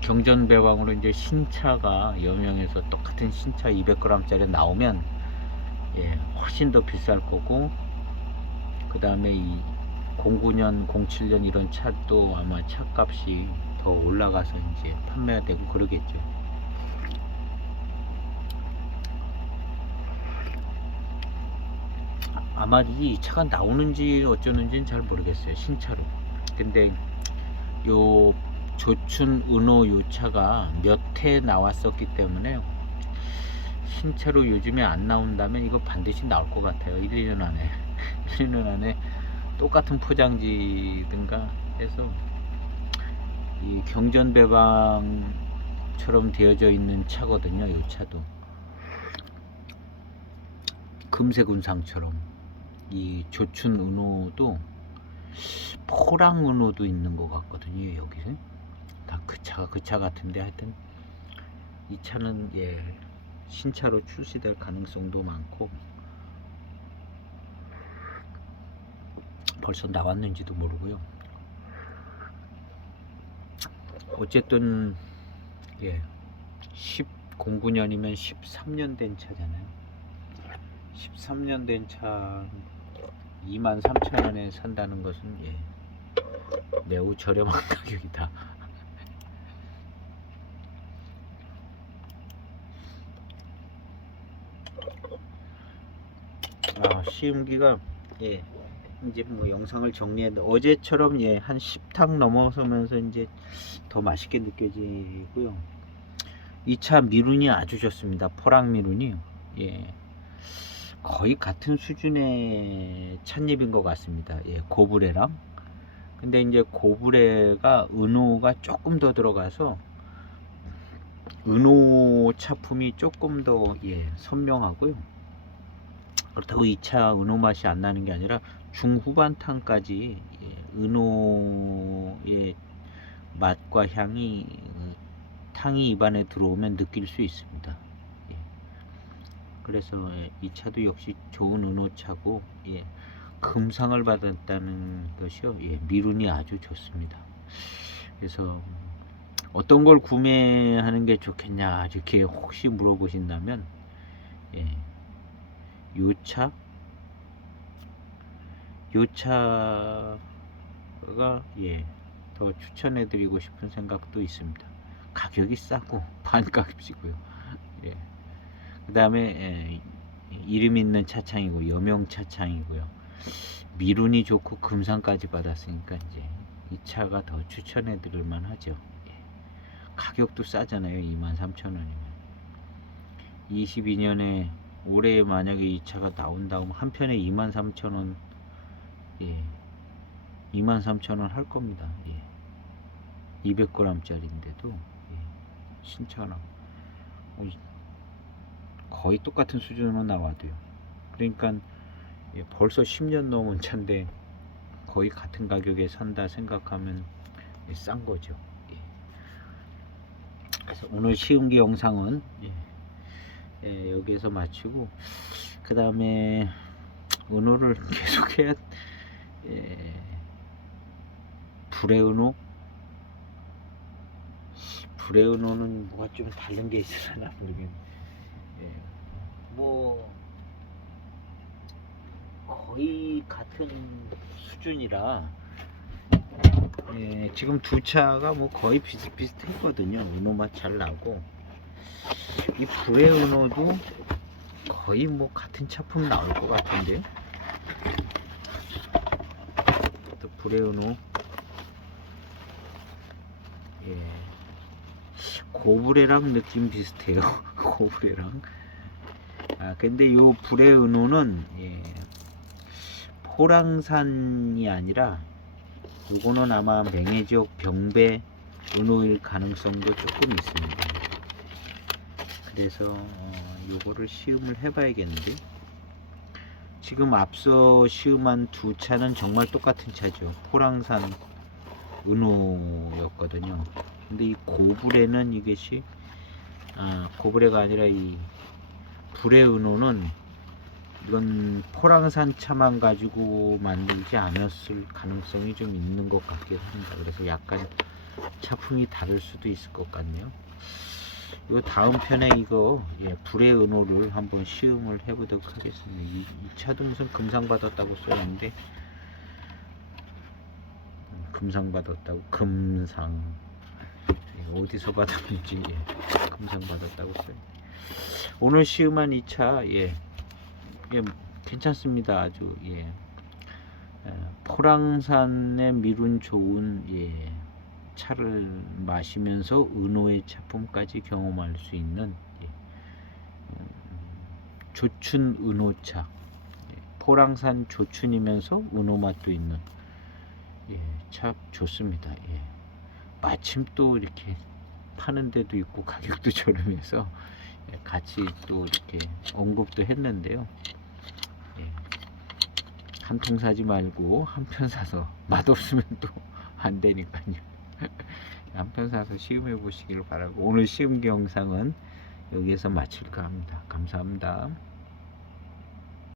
경전 배방으로 이제 신차가 여명에서 똑같은 신차 200g짜리 나오면 예, 훨씬 더 비쌀 거고, 그 다음에 이 09년, 07년 이런 차도 아마 차값이 더 올라가서 이제 판매가 되고 그러겠죠. 아마 이 차가 나오는지 어쩌는지는 잘 모르겠어요, 신차로. 근데 요 조춘 은호 요 차가 몇 회 나왔었기 때문에 신차로 요즘에 안 나온다면 이거 반드시 나올 것 같아요. 1, 2년 안에 1, 2년 안에 똑같은 포장지든가 해서 이 경전 배방처럼 되어져 있는 차거든요. 이 차도 금색 운상처럼. 이 조춘 은호도 포랑 은호도 있는 것 같거든요. 여기서 다 그 차가 그 차 같은데, 하여튼 이 차는 예, 신차로 출시될 가능성도 많고 벌써 나왔는지도 모르고요. 어쨌든 예, 09년이면 13년 된 차잖아요. 13년 된 차 23,000원에 산다는 것은 예, 매우 저렴한 가격이다. 시음기가 예, 이제 뭐 영상을 정리했는데 어제처럼 예, 한 10탁 넘어서면서 이제 더 맛있게 느껴지고요. 이 차 미룬이 아주 좋습니다. 포랑 미룬이 예, 거의 같은 수준의 찻잎인 것 같습니다. 예, 고브레랑. 근데 이제 고브레가 은호가 조금 더 들어가서 은호 차품이 조금 더 예, 선명하고요. 그렇다고 이 차 은호 맛이 안 나는 게 아니라 중후반탕까지 예, 은호의 맛과 향이 탕이 입안에 들어오면 느낄 수 있습니다. 예. 그래서 예, 이 차도 역시 좋은 은호차고 예, 금상을 받았다는 것이요. 예, 미룬이 아주 좋습니다. 그래서 어떤 걸 구매하는 게 좋겠냐 이렇게 혹시 물어보신다면 예, 요 차가 예, 더 추천해 드리고 싶은 생각도 있습니다. 가격이 싸고 반값이고요. 예. 그 다음에 예, 이름 있는 차창이고 여명 차창이고요. 미룬이 좋고 금상까지 받았으니까 이제 이 차가 더 추천해 드릴 만하죠. 예. 가격도 싸잖아요. 23,000원이면 22년에 올해 만약에 이 차가 나온다면 한 편에 23,000원 예, 23,000원 할 겁니다. 예. 200g짜리인데도 예, 신차랑 거의 똑같은 수준으로 나와도요. 그러니까 예, 벌써 10년 넘은 차인데 거의 같은 가격에 산다 생각하면 예, 싼 거죠. 예. 그래서 오늘 시음기 영상은 예, 예, 여기에서 마치고 그 다음에 은호를 계속해야 예, 불의은호는 뭐가 좀 다른 게 있으려나 모르겠네. 예, 뭐 거의 같은 수준이라 예, 지금 두 차가 뭐 거의 비슷비슷했거든요. 은호 맛 잘 나고 이 불의은호도 거의 뭐 같은 차품 나올 것 같은데. 또 불의은호 예, 고브레랑 느낌 비슷해요. 고브레랑 근데 요 불의 은호는 포랑산이 아니라 요거는 아마 맹해지역 병배 은호일 가능성도 조금 있습니다. 그래서 요거를 시음을 해봐야겠는데, 지금 앞서 시음한 두 차는 정말 똑같은 차죠. 포랑산 은호였거든요. 근데 이 고불에는 이것이 고불에가 아니라 이 불의 은호는 이건 포랑산 차만 가지고 만들지 않았을 가능성이 좀 있는 것 같긴 합니다. 그래서 약간 차풍이 다를 수도 있을 것 같네요. 이 다음 편에 이거 불의 은호를 한번 시음을 해보도록 하겠습니다. 이 차도 무슨 금상 받았다고 써있는데, 금상 받았다고, 금상 어디서 받았는지 금상 받았다고 써요. 오늘 시음한 이 차 괜찮습니다. 아주 포랑산의 미룬 좋은 차를 마시면서 은호의 차품까지 경험할 수 있는 조춘 은호차, 포랑산 조춘이면서 은호 맛도 있는 차 좋습니다. 마침 또 이렇게 파는 데도 있고 가격도 저렴해서 같이 또 이렇게 언급도 했는데요. 한 통 사지 말고 한 편 사서 맛없으면 또 안 되니까요. 한 편 사서 시음해 보시길 바라고, 오늘 시음기 영상은 여기에서 마칠까 합니다. 감사합니다.